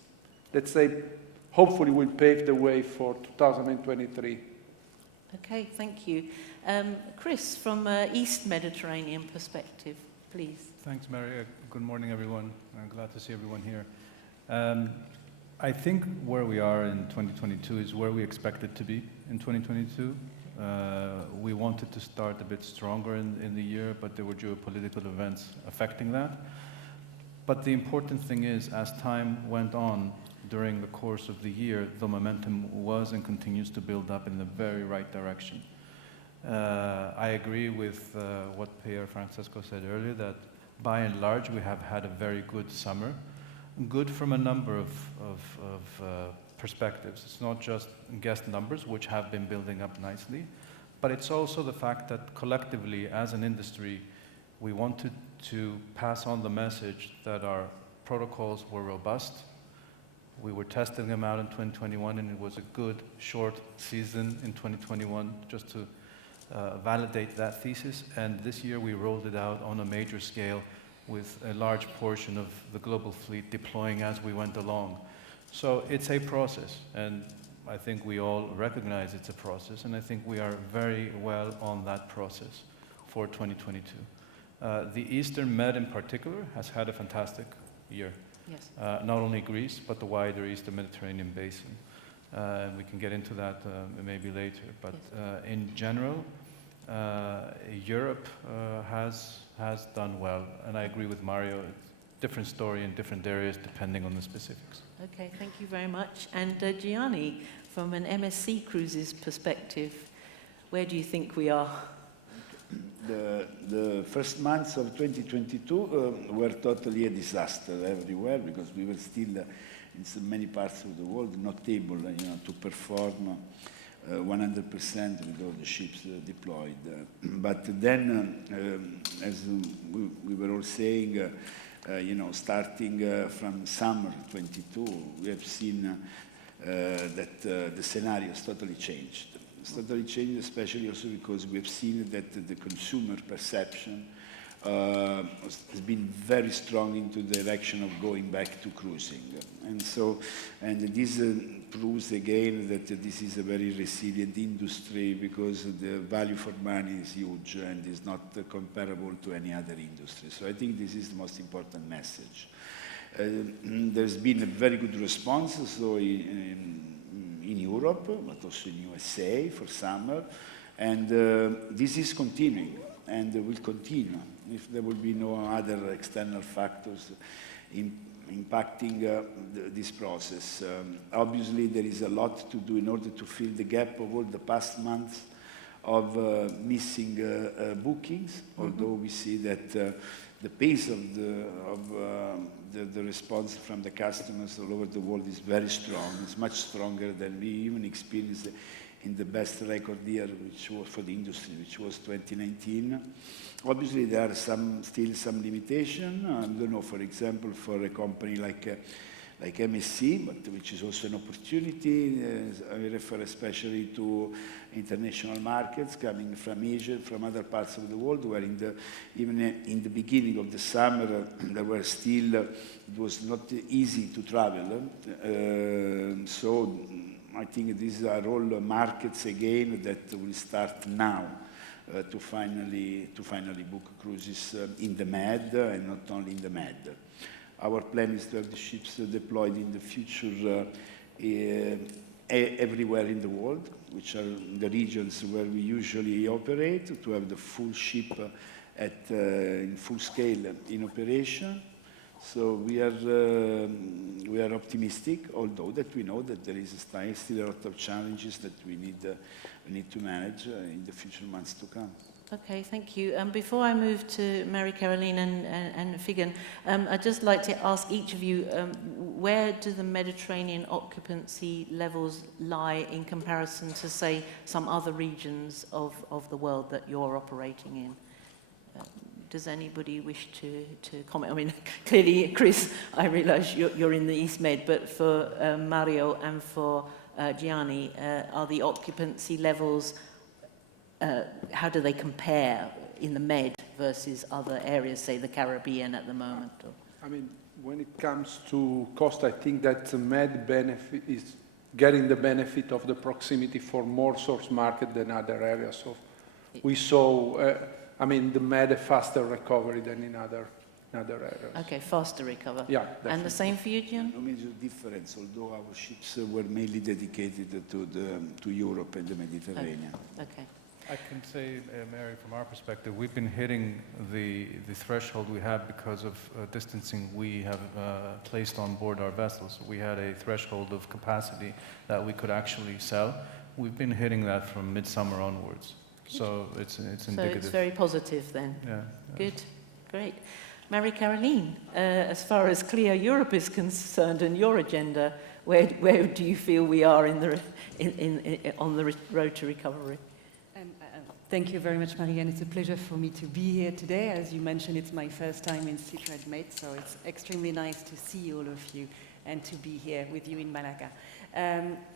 let's say, hopefully will pave the way for 2023. Okay, thank you. Chris, from East Mediterranean perspective, please. Thanks, Mary. Good morning, everyone. I'm glad to see everyone here. I think where we are in 2022 is where we expected to be in 2022. We wanted to start a bit stronger in the year, but there were geopolitical events affecting that. But the important thing is, as time went on during the course of the year, the momentum was and continues to build up in the very right direction. I agree with what Pier Francesco said earlier, that by and large we have had a very good summer. Good from a number of perspectives. It's not just guest numbers, which have been building up nicely, but it's also the fact that collectively, as an industry, we wanted to pass on the message that our protocols were robust. We were testing them out in 2021, and it was a good, short season in 2021, just to validate that thesis. And this year we rolled it out on a major scale with a large portion of the global fleet deploying as we went along. So it's a process, and I think we all recognize it's a process, and I think we are very well on that process for 2022. The Eastern Med in particular has had a fantastic year. Yes. Not only Greece, but the wider Eastern Mediterranean basin. We can get into that maybe later, but yes. In general, Europe has done well, and I agree with Mario. Different story in different areas depending on the specifics. Okay, thank you very much. And Gianni, from an MSC Cruises perspective, where do you think we are? The first months of 2022 were totally a disaster everywhere, because we were still in so many parts of the world not able, to perform 100% with all the ships deployed. But then, as we were all saying, starting from summer 22, we have seen that the scenario has totally changed. It's totally changed, especially also because we have seen that the consumer perception has been very strong into the direction of going back to cruising. And this proves again that this is a very resilient industry, because the value for money is huge and is not comparable to any other industry. So I think this is the most important message. There's been a very good response in Europe, but also in USA for summer, and this is continuing and will continue if there will be no other external factors impacting this process. Obviously, there is a lot to do in order to fill the gap of all the past months of missing bookings, although we see that the pace of the response from the customers all over the world is very strong. It's much stronger than we even experienced in the best record year, which was for the industry, which was 2019. Obviously, there are still some limitation. I don't know, for example, for a company like MSC, but which is also an opportunity. I refer especially to international markets coming from Asia, from other parts of the world, where even in the beginning of the summer, there were still, it was not easy to travel. So I think these are all markets again that will start now to finally book cruises in the Med and not only in the Med. Our plan is to have the ships deployed in the future everywhere in the world, which are the regions where we usually operate, to have the full ship in full scale in operation. So we are optimistic, although that we know that there is still a lot of challenges that we need to manage in the future months to come. Okay, thank you. Before I move to Marie-Caroline and Figen, I'd just like to ask each of you, where do the Mediterranean occupancy levels lie in comparison to, say, some other regions of the world that you're operating in? Does anybody wish to comment? I mean, clearly, Chris, I realise you're in the East Med, but for Mario and for Gianni, are the occupancy levels, how do they compare in the Med versus other areas, say the Caribbean at the moment? I mean, when it comes to cost, I think that the Med benefit is getting the benefit of the proximity for more source market than other areas. So we saw, I mean, the Med a faster recovery than in other areas. Okay, faster recover. Yeah, definitely. And the same for you, Gian? No major difference, although our ships were mainly dedicated to Europe and the Mediterranean. Okay. I can say, Mary, from our perspective, we've been hitting the threshold we have because of distancing we have placed on board our vessels. We had a threshold of capacity that we could actually sell. We've been hitting that from midsummer onwards. So it's indicative. So it's very positive then. Yeah. Good, great. Marie-Caroline, as far as Clear Europe is concerned and your agenda, where do you feel we are on the road to recovery? Thank you very much, Marianne. It's a pleasure for me to be here today. As you mentioned, it's my first time in STCTalks Med, so it's extremely nice to see all of you and to be here with you in Malaga.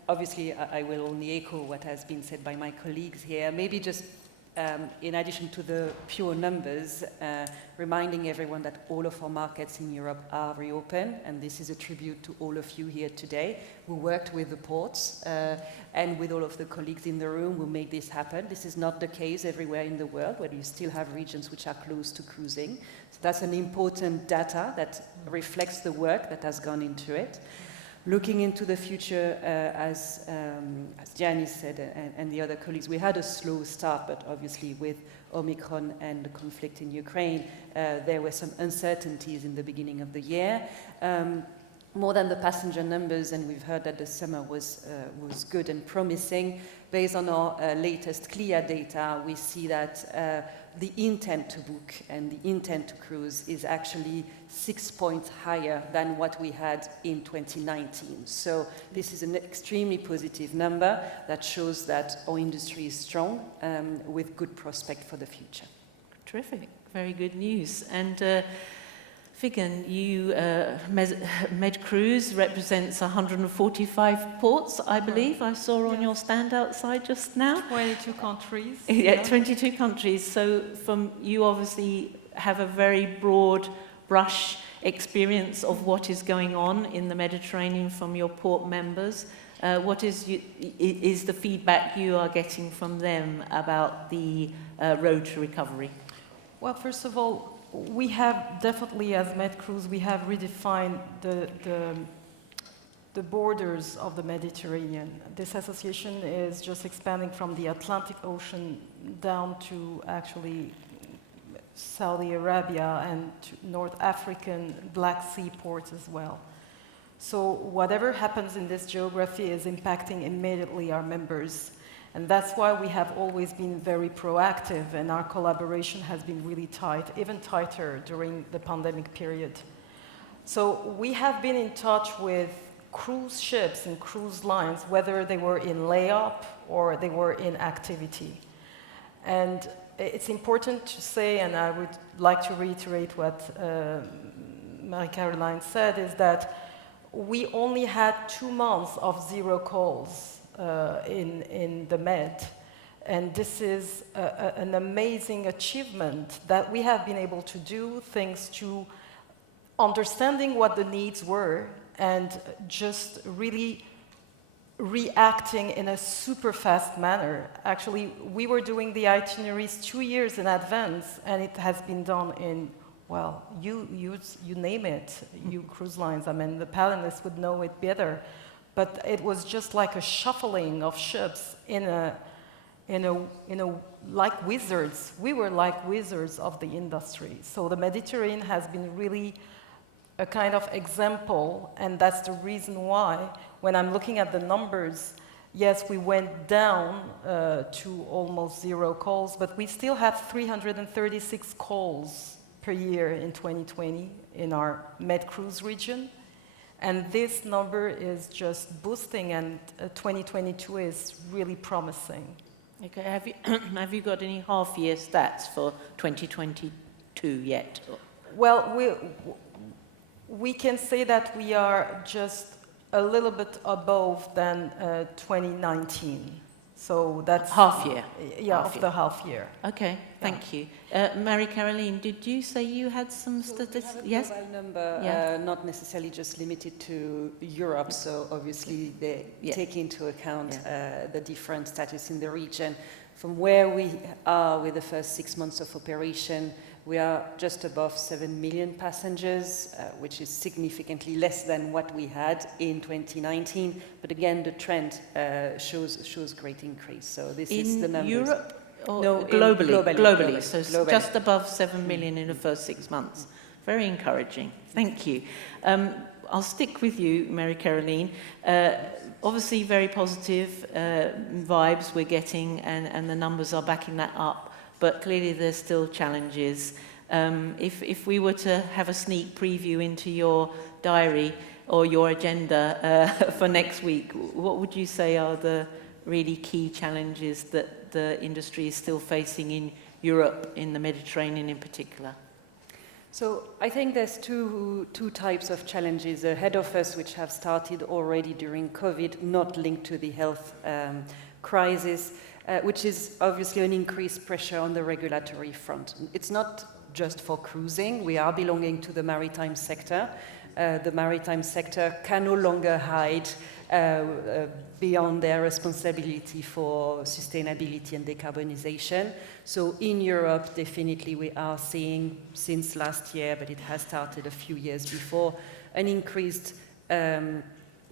Obviously, I will only echo what has been said by my colleagues here. Maybe just in addition to the pure numbers, reminding everyone that all of our markets in Europe are reopened, and this is a tribute to all of you here today who worked with the ports and with all of the colleagues in the room who made this happen. This is not the case everywhere in the world, where you still have regions which are closed to cruising. So that's an important data that reflects the work that has gone into it. Looking into the future, as Gianni said and the other colleagues, we had a slow start, but obviously with Omicron and the conflict in Ukraine, there were some uncertainties in the beginning of the year. More than the passenger numbers, and we've heard that the summer was good and promising. Based on our latest CLIA data, we see that the intent to book and the intent to cruise is actually 6 points higher than what we had in 2019. So this is an extremely positive number that shows that our industry is strong with good prospect for the future. Terrific, very good news. And Figen, MedCruise represents 145 ports, I believe. I saw on your stand outside just now. 22 countries. Yeah, 22 countries. So you obviously have a very broad brush experience of what is going on in the Mediterranean from your port members. What is the feedback you are getting from them about the road to recovery? Well, first of all, we have definitely, as MedCruise, we have redefined the borders of the Mediterranean. This association is just expanding from the Atlantic Ocean down to actually Saudi Arabia and to North African Black Sea ports as well. So whatever happens in this geography is impacting immediately our members. And that's why we have always been very proactive, and our collaboration has been really tight, even tighter during the pandemic period. So we have been in touch with cruise ships and cruise lines, whether they were in layup or they were in activity. And it's important to say, and I would like to reiterate what Marie-Caroline said, is that we only had 2 months of 0 calls in the Med. And this is an amazing achievement that we have been able to do thanks to understanding what the needs were and just really reacting in a super fast manner. Actually, we were doing the itineraries 2 years in advance, and it has been done in, well, you name it, you cruise lines. I mean, the panelists would know it better. But it was just like a shuffling of ships like wizards. We were like wizards of the industry. So the Mediterranean has been really a kind of example, and that's the reason why, when I'm looking at the numbers, yes, we went down to almost 0 calls, but we still have 336 calls per year in 2020 in our Med Cruise region. And this number is just boosting, and 2022 is really promising. Okay, have you got any half-year stats for 2022 yet? Well, we can say that we are just a little bit above than 2019. So that's half year. Yeah, of the half year. Okay, thank you. Marie-Caroline, did you say you had some statistics? Yes. Global number, not necessarily just limited to Europe. So obviously they take into account the different status in the region. From where we are with the first 6 months of operation, we are just above 7 million passengers, which is significantly less than what we had in 2019. But again, the trend shows great increase. So this is the numbers. In Europe? Or no, globally. So globally. Just above 7 million in the first 6 months. Very encouraging. Thank you. I'll stick with you, Marie-Caroline. Obviously, very positive vibes we're getting, and the numbers are backing that up. But clearly there's still challenges. If we were to have a sneak preview into your diary or your agenda for next week, what would you say are the really key challenges that the industry is still facing in Europe, in the Mediterranean in particular? So I think there's two types of challenges ahead of us, which have started already during COVID, not linked to the health crisis. Which is obviously an increased pressure on the regulatory front. It's not just for cruising. We are belonging to the maritime sector. The maritime sector can no longer hide beyond their responsibility for sustainability and decarbonization. So in Europe, definitely we are seeing, since last year, but it has started a few years before, an increased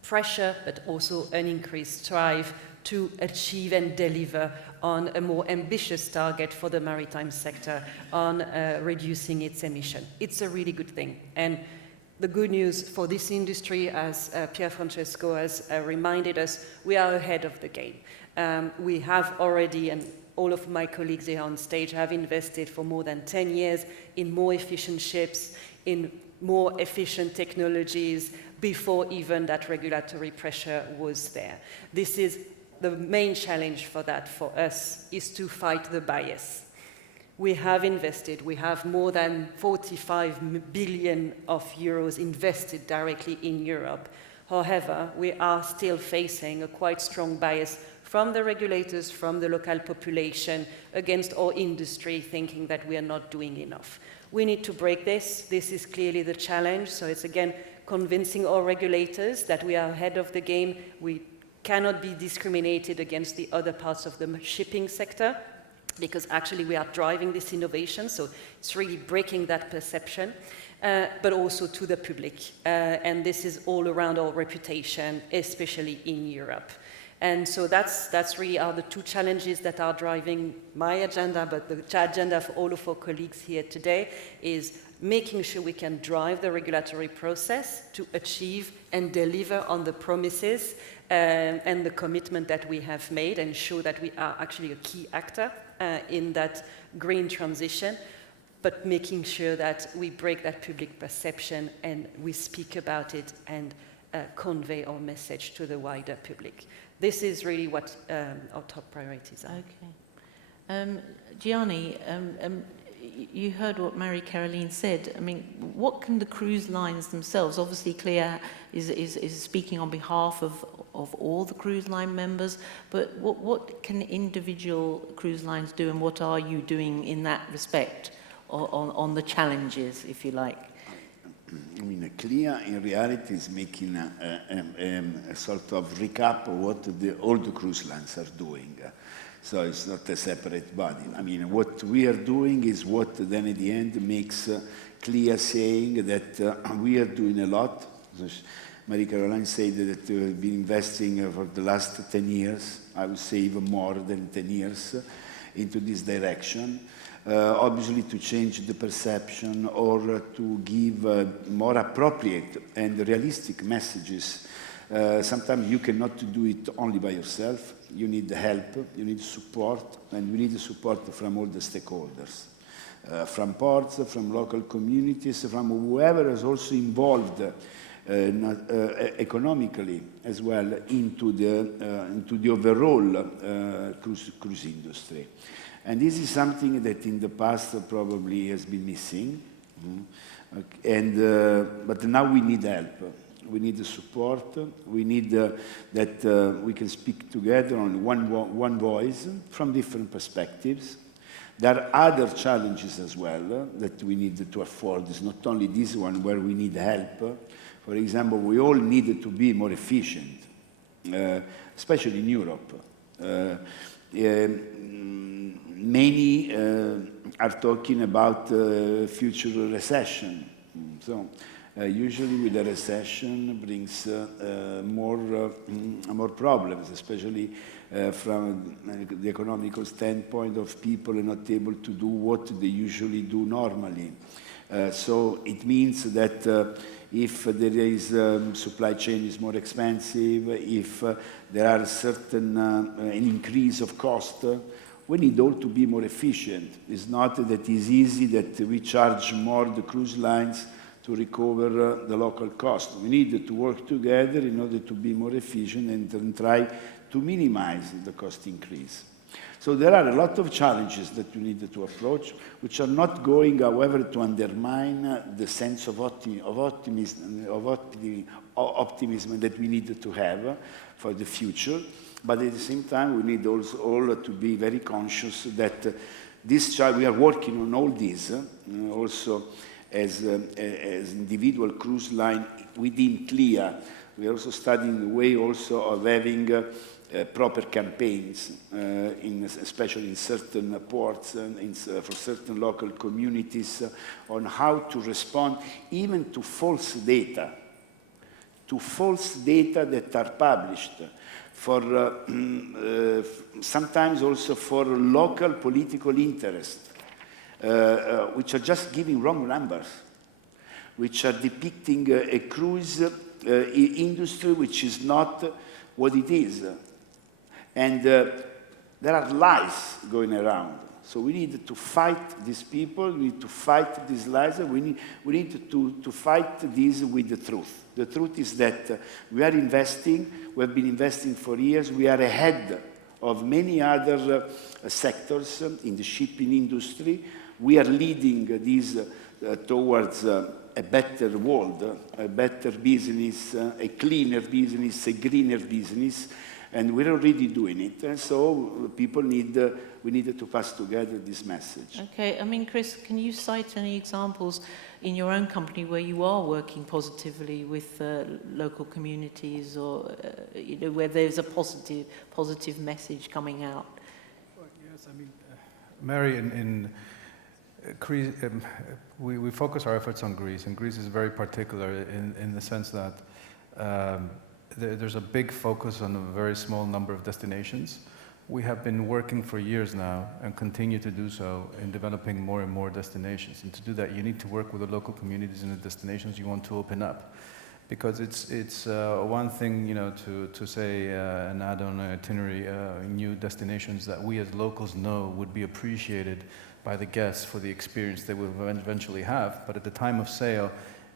pressure, but also an increased drive to achieve and deliver on a more ambitious target for the maritime sector on reducing its emission. It's a really good thing. And the good news for this industry, as Pier Francesco has reminded us, we are ahead of the game. We have already, and all of my colleagues here on stage have invested for more than 10 years in more efficient ships, in more efficient technologies, before even that regulatory pressure was there. This is the main challenge for that, for us, is to fight the bias. We have invested, we have more than 45 billion of euros invested directly in Europe. However, we are still facing a quite strong bias from the regulators, from the local population, against our industry, thinking that we are not doing enough. We need to break this. This is clearly the challenge. So it's again convincing our regulators that we are ahead of the game. We cannot be discriminated against the other parts of the shipping sector, because actually we are driving this innovation, so it's really breaking that perception, but also to the public. And this is all around our reputation, especially in Europe. And so that's really are the two challenges that are driving my agenda, but the agenda of all of our colleagues here today is making sure we can drive the regulatory process to achieve and deliver on the promises and the commitment that we have made, and show that we are actually a key actor in that green transition, but making sure that we break that public perception and we speak about it and convey our message to the wider public. This is really what our top priorities are. Okay. Gianni, you heard what Marie-Caroline said. I mean, what can the cruise lines themselves, obviously Clea is speaking on behalf of all the cruise line members, but what can individual cruise lines do, and what are you doing in that respect on the challenges, if you like? Clea in reality is making a sort of recap of what all the cruise lines are doing. So it's not a separate body. What we are doing is what then at the end makes Clea saying that we are doing a lot. So Marie Caroline said that we've been investing for the last 10 years, I would say even more than 10 years, into this direction. Obviously to change the perception or to give more appropriate and realistic messages. Sometimes you cannot do it only by yourself. You need help, you need support, and we need support from all the stakeholders. From ports, from local communities, from whoever is also involved economically as well into the overall cruise industry. And this is something that in the past probably has been missing. But now we need help. We need the support. We need that we can speak together on one voice from different perspectives. There are other challenges as well that we need to afford. It's not only this one where we need help. For example, we all need to be more efficient, especially in Europe. Many are talking about future recession. So usually with a recession brings more problems, especially from the economical standpoint of people are not able to do what they usually do normally. So it means that if there is supply chain is more expensive, if there are certain an increase of cost, we need all to be more efficient. It's not that it's easy that we charge more the cruise lines to recover the local cost. We need to work together in order to be more efficient and try to minimize the cost increase. So there are a lot of challenges that we need to approach, which are not going, however, to undermine the sense of optimism that we need to have for the future. But at the same time, we need also all to be very conscious that we are working on all these, also as individual cruise line within CLIA. We are also studying the way also of having proper campaigns, especially in certain ports and for certain local communities, on how to respond even to false data that are published, for sometimes also for local political interest, which are just giving wrong numbers, which are depicting a cruise industry which is not what it is. And there are lies going around. So we need to fight these people, we need to fight these lies, we need to fight this with the truth. The truth is that we are investing, we have been investing for years, we are ahead of many other sectors in the shipping industry. We are leading this towards a better world, a better business, a cleaner business, a greener business. And we're already doing it, and so we need to pass together this message. Okay, Chris, can you cite any examples in your own company where you are working positively with local communities, or where there's a positive message coming out? Well, yes, Mary, in Greece, we focus our efforts on Greece, and Greece is very particular in the sense that there's a big focus on a very small number of destinations. We have been working for years now and continue to do so in developing more and more destinations. And to do that, you need to work with the local communities and the destinations you want to open up. Because it's one thing, to say and add on an itinerary new destinations that we as locals know would be appreciated by the guests for the experience they will eventually have. But at the time of sale,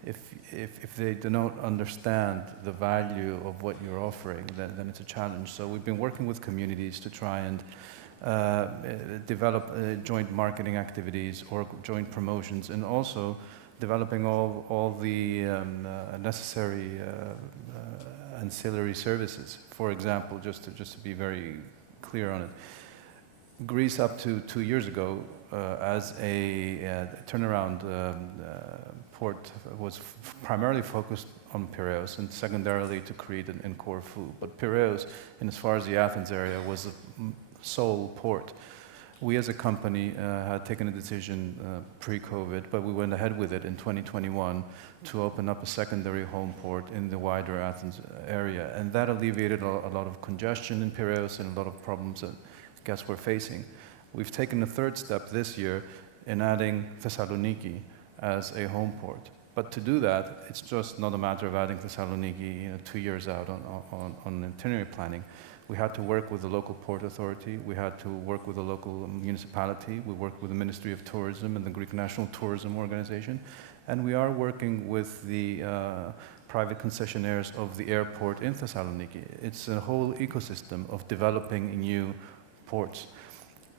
if they do not understand the value of what you're offering, then it's a challenge. So we've been working with communities to try and develop joint marketing activities or joint promotions, and also developing all the necessary ancillary services. For example, just to be very clear on it, Greece up to 2 years ago, as a turnaround port, was primarily focused on Piraeus and secondarily to Crete and Corfu. But Piraeus, in as far as the Athens area, was the sole port. We as a company had taken a decision pre-COVID, but we went ahead with it in 2021 to open up a secondary home port in the wider Athens area. And that alleviated a lot of congestion in Piraeus and a lot of problems that guests were facing. We've taken a third step this year in adding Fesaloniki as a home port. But to do that, it's just not a matter of adding Fesaloniki 2 years out on itinerary planning. We had to work with the local port authority, we had to work with the local municipality, we worked with the Ministry of Tourism and the Greek National Tourism Organization, and we are working with the private concessionaires of the airport in Thessaloniki. It's a whole ecosystem of developing new ports.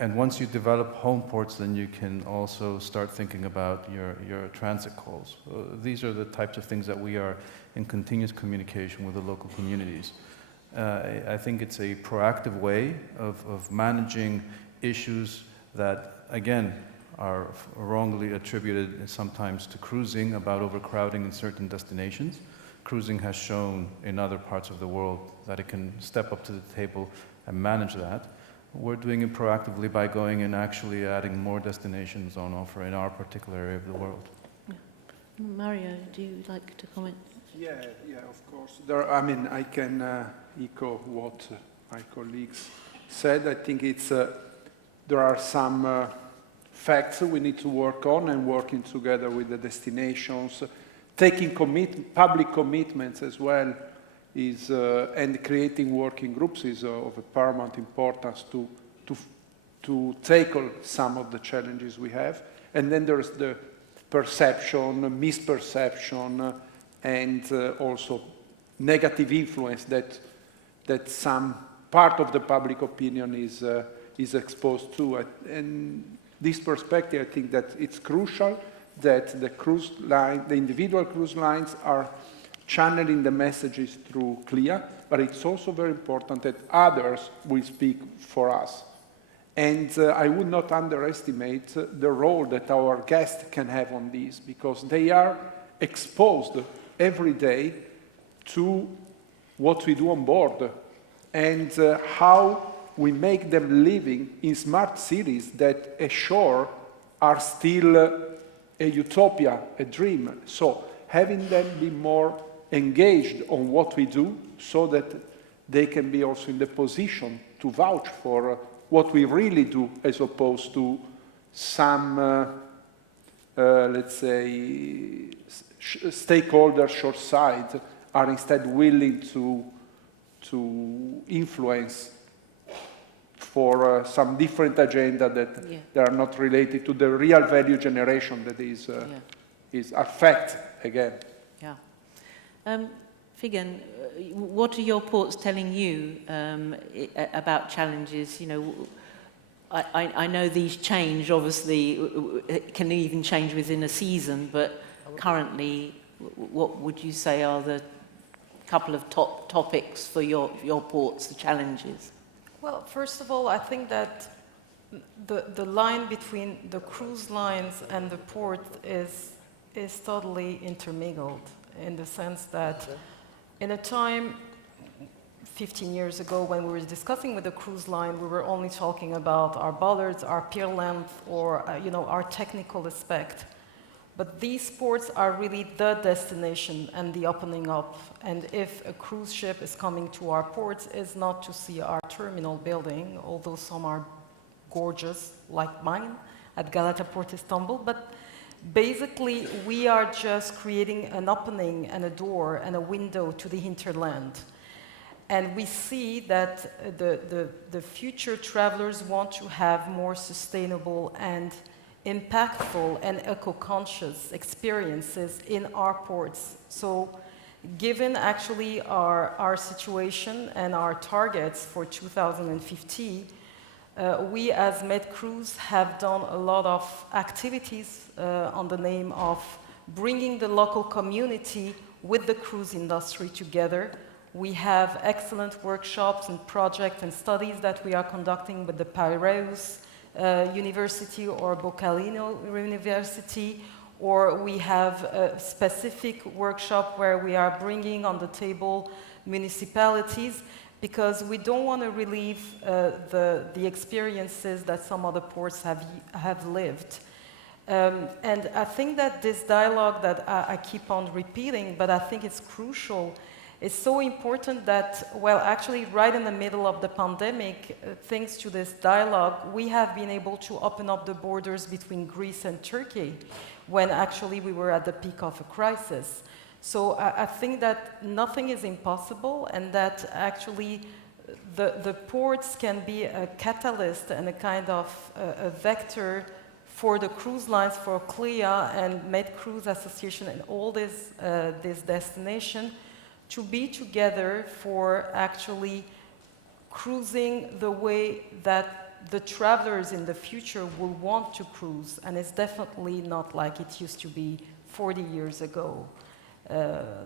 And once you develop home ports, then you can also start thinking about your transit calls. These are the types of things that we are in continuous communication with the local communities. I think it's a proactive way of managing issues that, again, are wrongly attributed sometimes to cruising, about overcrowding in certain destinations. Cruising has shown in other parts of the world that it can step up to the table and manage that. We're doing it proactively by going and actually adding more destinations on offer in our particular area of the world. Yeah. Mario, do you like to comment? Yeah, of course. I can echo what my colleagues said. I think there are some facts we need to work on, and working together with the destinations, taking public commitments as well, and creating working groups is of a paramount importance to tackle some of the challenges we have. And then there's the perception, misperception, and also negative influence that some part of the public opinion is exposed to. And this perspective, I think that it's crucial that the individual cruise lines are channeling the messages through CLIA, but it's also very important that others will speak for us. And I would not underestimate the role that our guests can have on this, because they are exposed every day to what we do on board and how we make them living in smart cities that ashore are still a utopia, a dream. So having them be more engaged on what we do so that they can be also in the position to vouch for what we really do, as opposed to some, let's say, stakeholders short side are instead willing to influence for some different agenda that are not related to the real value generation that is affect again. Yeah. Figen, what are your ports telling you about challenges? I know these change, obviously, it can even change within a season, but currently, what would you say are the couple of top topics for your ports, the challenges? Well, first of all, I think that the line between the cruise lines and the port is totally intermingled, in the sense that in a time 15 years ago when we were discussing with the cruise line, we were only talking about our bollards, our pier length, or our technical aspect. But these ports are really the destination and the opening up. And if a cruise ship is coming to our ports, it's not to see our terminal building, although some are gorgeous, like mine at Galata Port Istanbul. But basically, we are just creating an opening and a door and a window to the hinterland. And we see that the future travelers want to have more sustainable and impactful and eco-conscious experiences in our ports. So given actually our situation and our targets for 2050, we as MedCruise have done a lot of activities on the name of bringing the local community with the cruise industry together, We have excellent workshops and projects and studies that we are conducting with the Piraeus University or Boccalino University, or we have a specific workshop where we are bringing on the table municipalities, because we don't want to relieve the experiences that some other ports have lived. And I think that this dialogue that I keep on repeating, but I think it's crucial, it's so important that, well, actually right in the middle of the pandemic, thanks to this dialogue, we have been able to open up the borders between Greece and Turkey, when actually we were at the peak of a crisis. So I think that nothing is impossible, and that actually the ports can be a catalyst and a kind of a vector for the cruise lines, for CLIA and Med Cruise Association and all this destination, to be together for actually cruising the way that the travelers in the future will want to cruise. And it's definitely not like it used to be 40 years ago.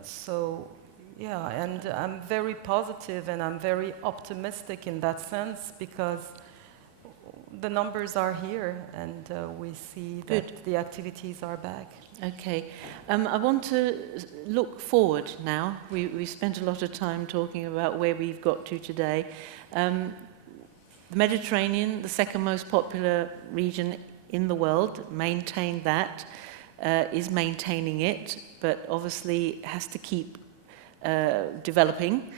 So, yeah, and I'm very positive and I'm very optimistic in that sense, because the numbers are here and we see that the activities are back. Okay. I want to look forward now. We spent a lot of time talking about where we've got to today. The Mediterranean, the second most popular region in the world, maintained that, is maintaining it, but obviously has to keep developing.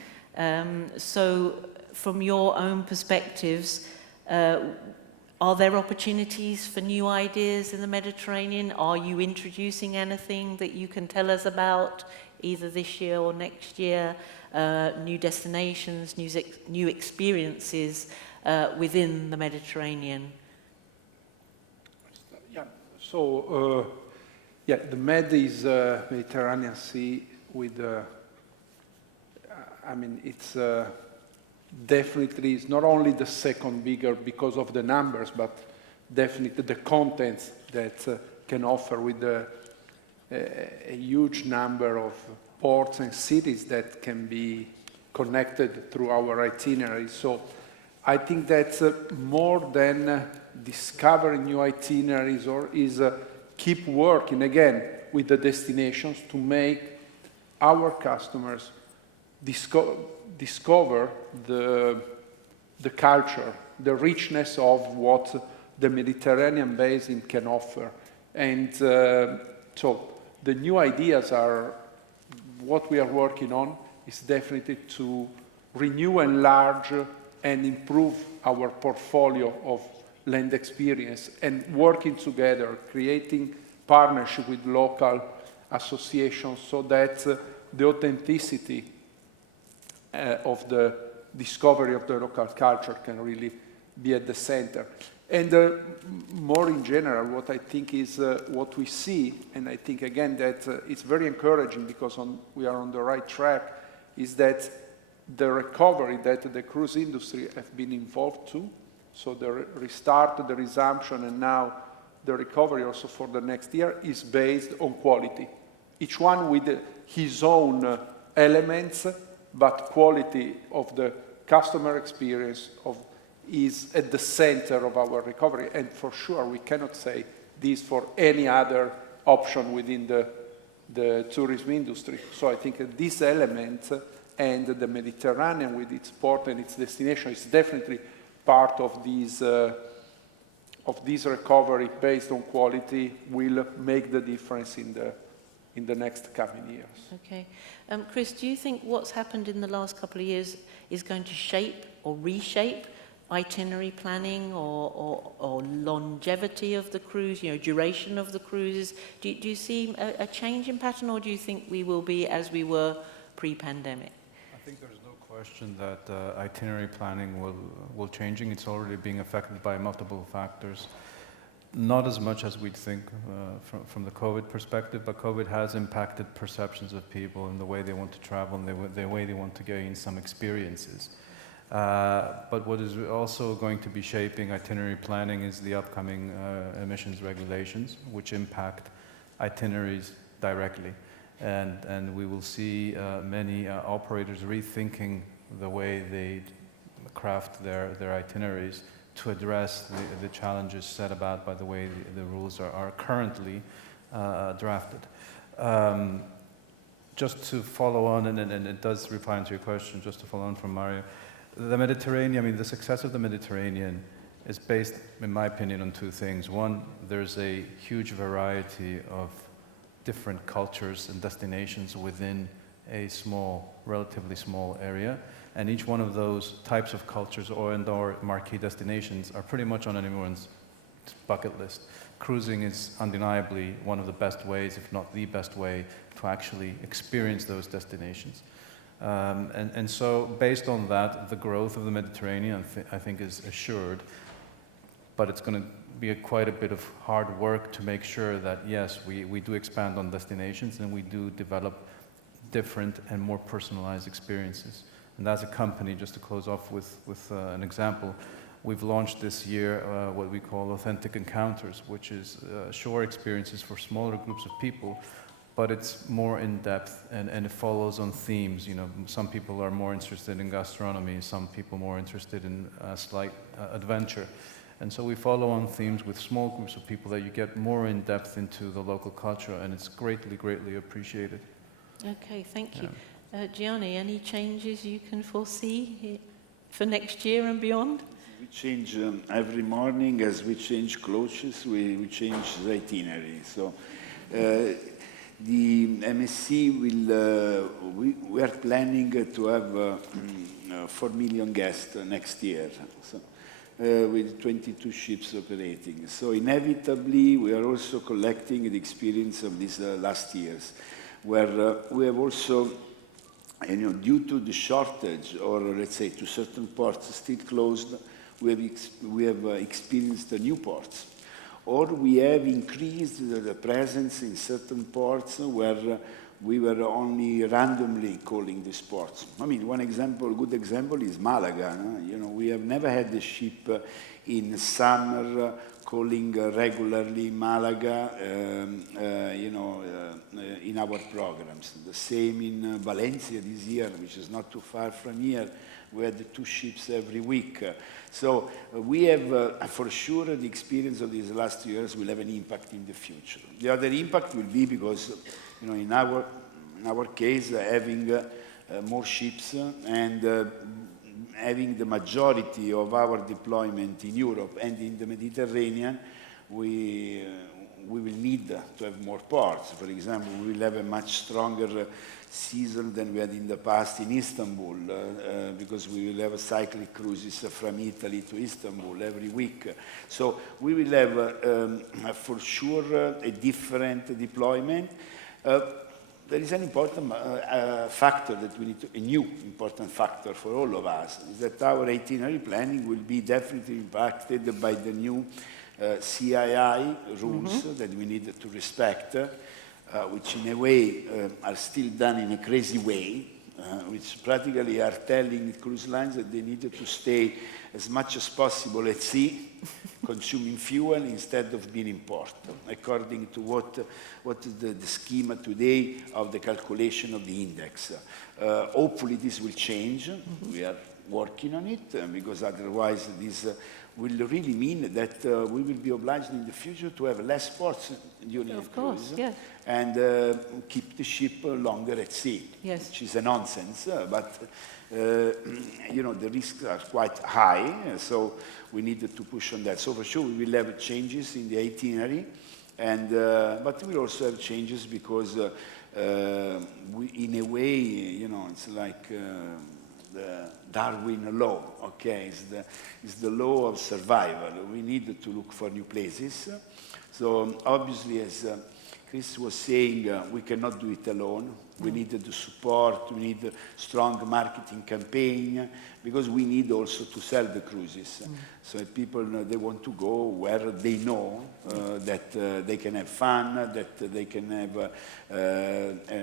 So from your own perspectives, are there opportunities for new ideas in the Mediterranean? Are you introducing anything that you can tell us about, either this year or next year? New destinations, new experiences within the Mediterranean? Yeah, so the Med is Mediterranean Sea with, I mean, it's definitely, it's not only the second bigger because of the numbers, but definitely the contents that can offer with a huge number of ports and cities that can be connected through our itinerary. So I think that's more than discovering new itineraries, or is keep working again with the destinations to make our customers discover the culture, the richness of what the Mediterranean basin can offer. And so the new ideas are what we are working on, is definitely to renew, enlarge, and improve our portfolio of land experience, and working together, creating partnership with local associations so that the authenticity of the discovery of the local culture can really be at the center. And more in general, what I think is what we see, and I think again that it's very encouraging because we are on the right track, is that the recovery that the cruise industry has been involved to, so the restart, the resumption, and now the recovery also for the next year is based on quality. Each one with his own elements, but quality of the customer experience is at the center of our recovery. And for sure, we cannot say this for any other option within the tourism industry. So I think that this element and the Mediterranean with its port and its destination is definitely part of this recovery based on quality will make the difference in the next coming years. Okay. Chris, do you think what's happened in the last couple of years is going to shape or reshape itinerary planning or longevity of the cruise, duration of the cruises? Do you see a change in pattern, or do you think we will be as we were pre-pandemic? I think there's no question that itinerary planning will changing. It's already being affected by multiple factors. Not as much as we'd think from the COVID perspective, but COVID has impacted perceptions of people and the way they want to travel and the way they want to gain some experiences. But what is also going to be shaping itinerary planning is the upcoming emissions regulations, which impact itineraries directly. And we will see many operators rethinking the way they craft their itineraries to address the challenges set about by the way the rules are currently drafted. Just to follow on, and it does reply into your question, just to follow on from Mario, the Mediterranean, I mean, the success of the Mediterranean is based, in my opinion, on two things. One, there's a huge variety of different cultures and destinations within a small, relatively small area. And each one of those types of cultures or marquee destinations are pretty much on anyone's bucket list. Cruising is undeniably one of the best ways, if not the best way, to actually experience those destinations. And so based on that, the growth of the Mediterranean, I think, is assured. But it's going to be quite a bit of hard work to make sure that, yes, we do expand on destinations and we do develop different and more personalized experiences. And as a company, just to close off with an example, we've launched this year what we call Authentic Encounters, which is shore experiences for smaller groups of people, but it's more in depth and it follows on themes. You know, some people are more interested in gastronomy, some people more interested in slight adventure. And so we follow on themes with small groups of people that you get more in depth into the local culture, and it's greatly, greatly appreciated. Okay, thank you. Gianni, any changes you can foresee for next year and beyond? We change every morning. As we change clothes, we change the itinerary. So the MSC will, we are planning to have 4 million guests next year. So, with 22 ships operating. So inevitably, we are also collecting the experience of these last years, where we have also, you know, due to the shortage, or let's say to certain ports still closed, we have experienced the new ports. Or we have increased the presence in certain ports where we were only randomly calling these ports. I mean, one example, good example is Malaga. No? You know, we have never had the ship in summer calling regularly Malaga, you know, in our programs. The same in Valencia this year, which is not too far from here. We had 2 ships every week. So we have, for sure, the experience of these last years will have an impact in the future. The other impact will be because, you know, in our case, having more ships and having the majority of our deployment in Europe and in the Mediterranean, we will need to have more ports. For example, we will have a much stronger season than we had in the past in Istanbul, because we will have cyclic cruises from Italy to Istanbul every week. So we will have, for sure, a different deployment. There is an important factor that we need to, a new important factor for all of us, is that our itinerary planning will be definitely impacted by the new CII rules that we need to respect, which in a way are still done in a crazy way, which practically are telling cruise lines that they need to stay as much as possible at sea, consuming fuel instead of being in port, according to what is the schema today of the calculation of the index. Hopefully this will change. We are working on it, because otherwise this will really mean that we will be obliged in the future to have less ports during the cruise, yes. and keep the ship longer at sea, yes. which is a nonsense, but you know, the risks are quite high, so we needed to push on that. So for sure we will have changes in the itinerary, and but we will also have changes because we, in a way, you know, it's like the Darwin law, okay? It's the law of survival. We need to look for new places. So obviously, as Chris was saying, we cannot do it alone. We need the support, we need a strong marketing campaign, because we need also to sell the cruises. So if people, they want to go where they know that they can have fun, that they can have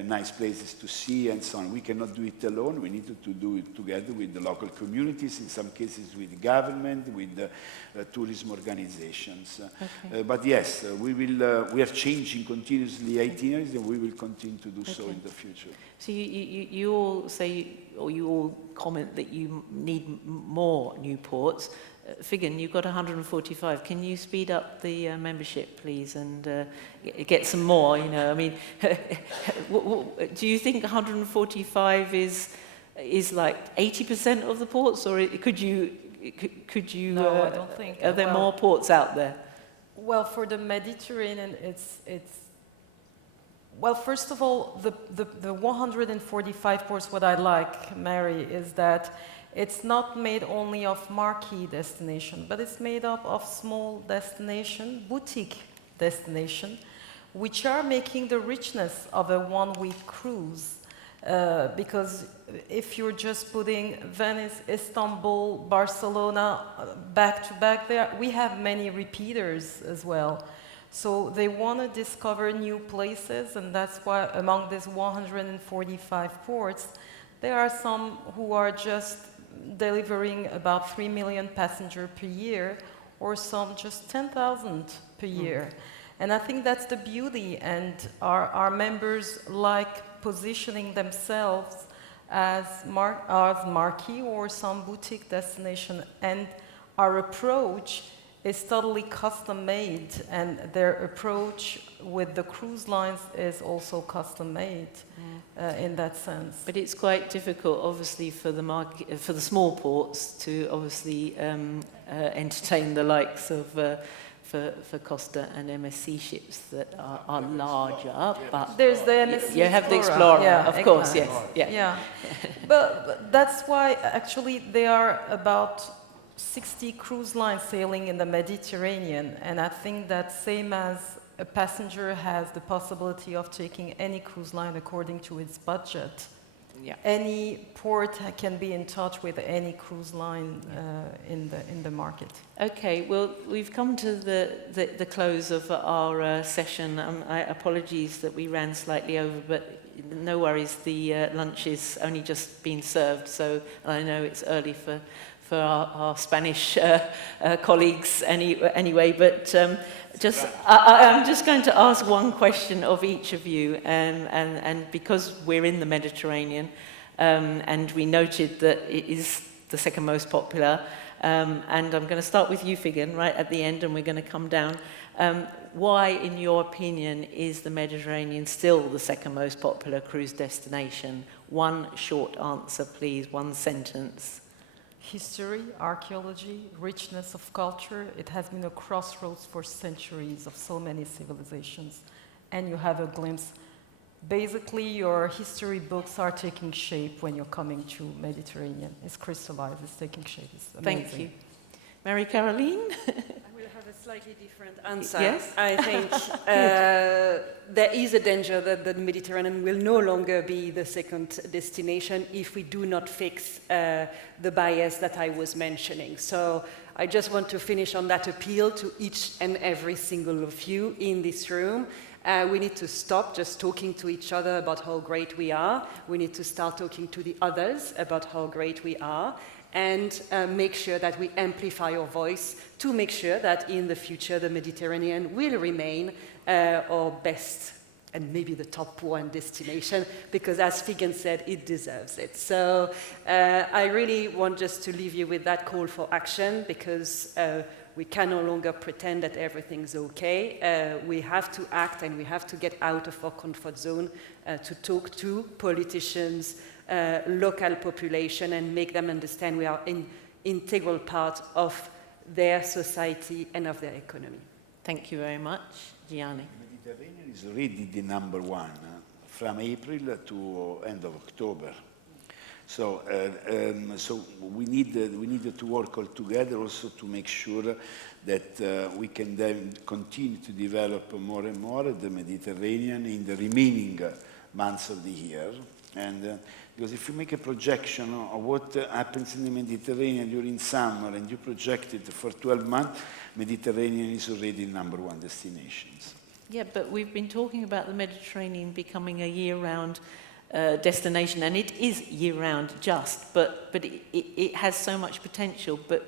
nice places to see and so on. We cannot do it alone. We need to do it together with the local communities, in some cases with the government, with the tourism organizations. Okay. But yes, we are changing continuously itineraries, and we will continue to do so in the future. So you all say, or you all comment that you need more new ports. Figan, you've got 145. Can you speed up the membership, please, and get some more? You know, I mean, do you think 145 is like 80% of the ports, or could you? No, I don't think. Are there more ports out there? Well, for the Mediterranean, it's well, first of all, the 145 ports, what I like, Mary, is that it's not made only of marquee destination, but it's made up of small destination, boutique destination, which are making the richness of a one-week cruise. Because if you're just putting Venice, Istanbul, Barcelona back to back there, we have many repeaters as well. So they want to discover new places, and that's why among these 145 ports, there are some who are just delivering about 3 million passengers per year, or some just 10,000 per year. And I think that's the beauty, and our members like positioning themselves as marquee or some boutique destination, and our approach is totally custom-made, and their approach with the cruise lines is also custom-made in that sense. But it's quite difficult, obviously, for the small ports to obviously entertain the likes of for Costa and MSC ships that are larger. But there's the MSC you have the Explorer, yeah, of course, yes, yeah. But that's why actually there are about 60 cruise lines sailing in the Mediterranean, and I think that same as a passenger has the possibility of taking any cruise line according to its budget. Yeah. Any port can be in touch with any cruise line in the market. Okay, well, we've come to the close of our session. Apologies that we ran slightly over, but no worries, the lunch is only just been served, so I know it's early for our Spanish colleagues anyway, but I'm just going to ask one question of each of you, and because we're in the Mediterranean, and we noted that it is the second most popular, and I'm going to start with you, Figan, right at the end, and we're going to come down. Why, in your opinion, is the Mediterranean still the second most popular cruise destination? One short answer, please, one sentence. History, archaeology, richness of culture. It has been a crossroads for centuries of so many civilizations. And you have a glimpse. Basically, your history books are taking shape when you're coming to Mediterranean. It's crystallized, it's taking shape. It's amazing. Thank you. Mary Caroline? I will have a slightly different answer. Yes? I think there is a danger that the Mediterranean will no longer be the second destination if we do not fix the bias that I was mentioning. So I just want to finish on that appeal to each and every single of you in this room. We need to stop just talking to each other about how great we are. We need to start talking to the others about how great we are, and make sure that we amplify our voice to make sure that in the future the Mediterranean will remain our best and maybe the top one destination, because as Figan said, it deserves it. So I really want just to leave you with that call for action, because we can no longer pretend that everything's okay. We have to act, and we have to get out of our comfort zone to talk to politicians, local population, and make them understand we are an integral part of their society and of their economy. Thank you very much. Gianni. Mediterranean is already the number one from April to end of October. So, so we need to work all together also to make sure that we can then continue to develop more and more the Mediterranean in the remaining months of the year. And because if you make a projection of what happens in the Mediterranean during summer and you project it for 12 months, Mediterranean is already #1 destinations. Yeah, but we've been talking about the Mediterranean becoming a year-round destination, and it is year-round but it has so much potential. But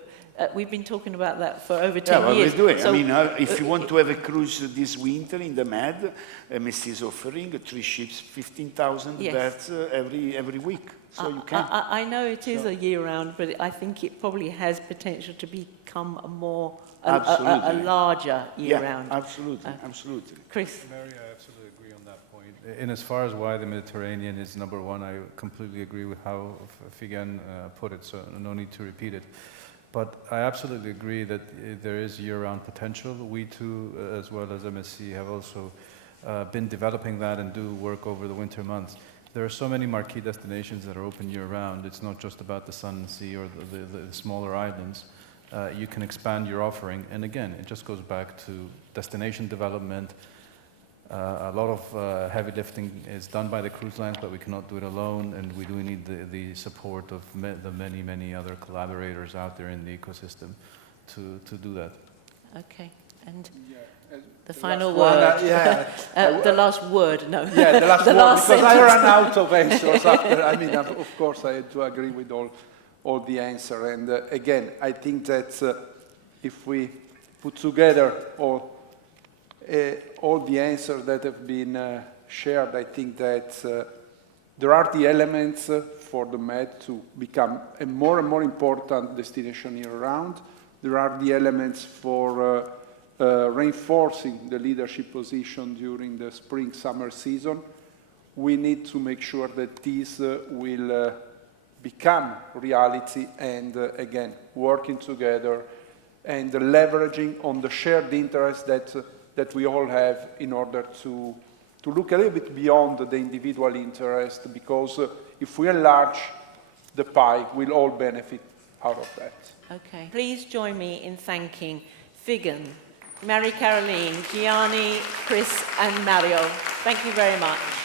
we've been talking about that for over 10 well, years. we do it. So, I mean, if you want to have a cruise this winter in the Med, MSC is offering 3 ships, 15,000 Yes. berths every week. So you can. I know it is a year-round, but I think it probably has potential to become a larger year-round. Yeah, absolutely. Chris? Mary, I absolutely agree on that point. In as far as why the Mediterranean is #1, I completely agree with how Figen put it, so no need to repeat it. But I absolutely agree that there is year-round potential. We too, as well as MSC, have also been developing that and do work over the winter months. There are so many marquee destinations that are open year-round. It's not just about the sun and sea or the smaller islands. You can expand your offering. And again, it just goes back to destination development. A lot of heavy lifting is done by the cruise lines, but we cannot do it alone, and we do need the support of the many other collaborators out there in the ecosystem to do that. Okay, and the the final last word. one, The last word, no. Yeah, the last The word, last because I sentence. ran out of answers after. I mean, of course, I had to agree with all the answer. And again, I think that if we put together all the answers that have been shared, I think that there are the elements for the Med to become a more and more important destination year-round. There are the elements for reinforcing the leadership position during the spring-summer season. We need to make sure that these will become reality and, again, working together and leveraging on the shared interest that we all have in order to look a little bit beyond the individual interest, because if we enlarge the pie, we'll all benefit out of that. Okay. Please join me in thanking Figen, Marie-Caroline, Gianni, Chris and Mario. Thank you very much.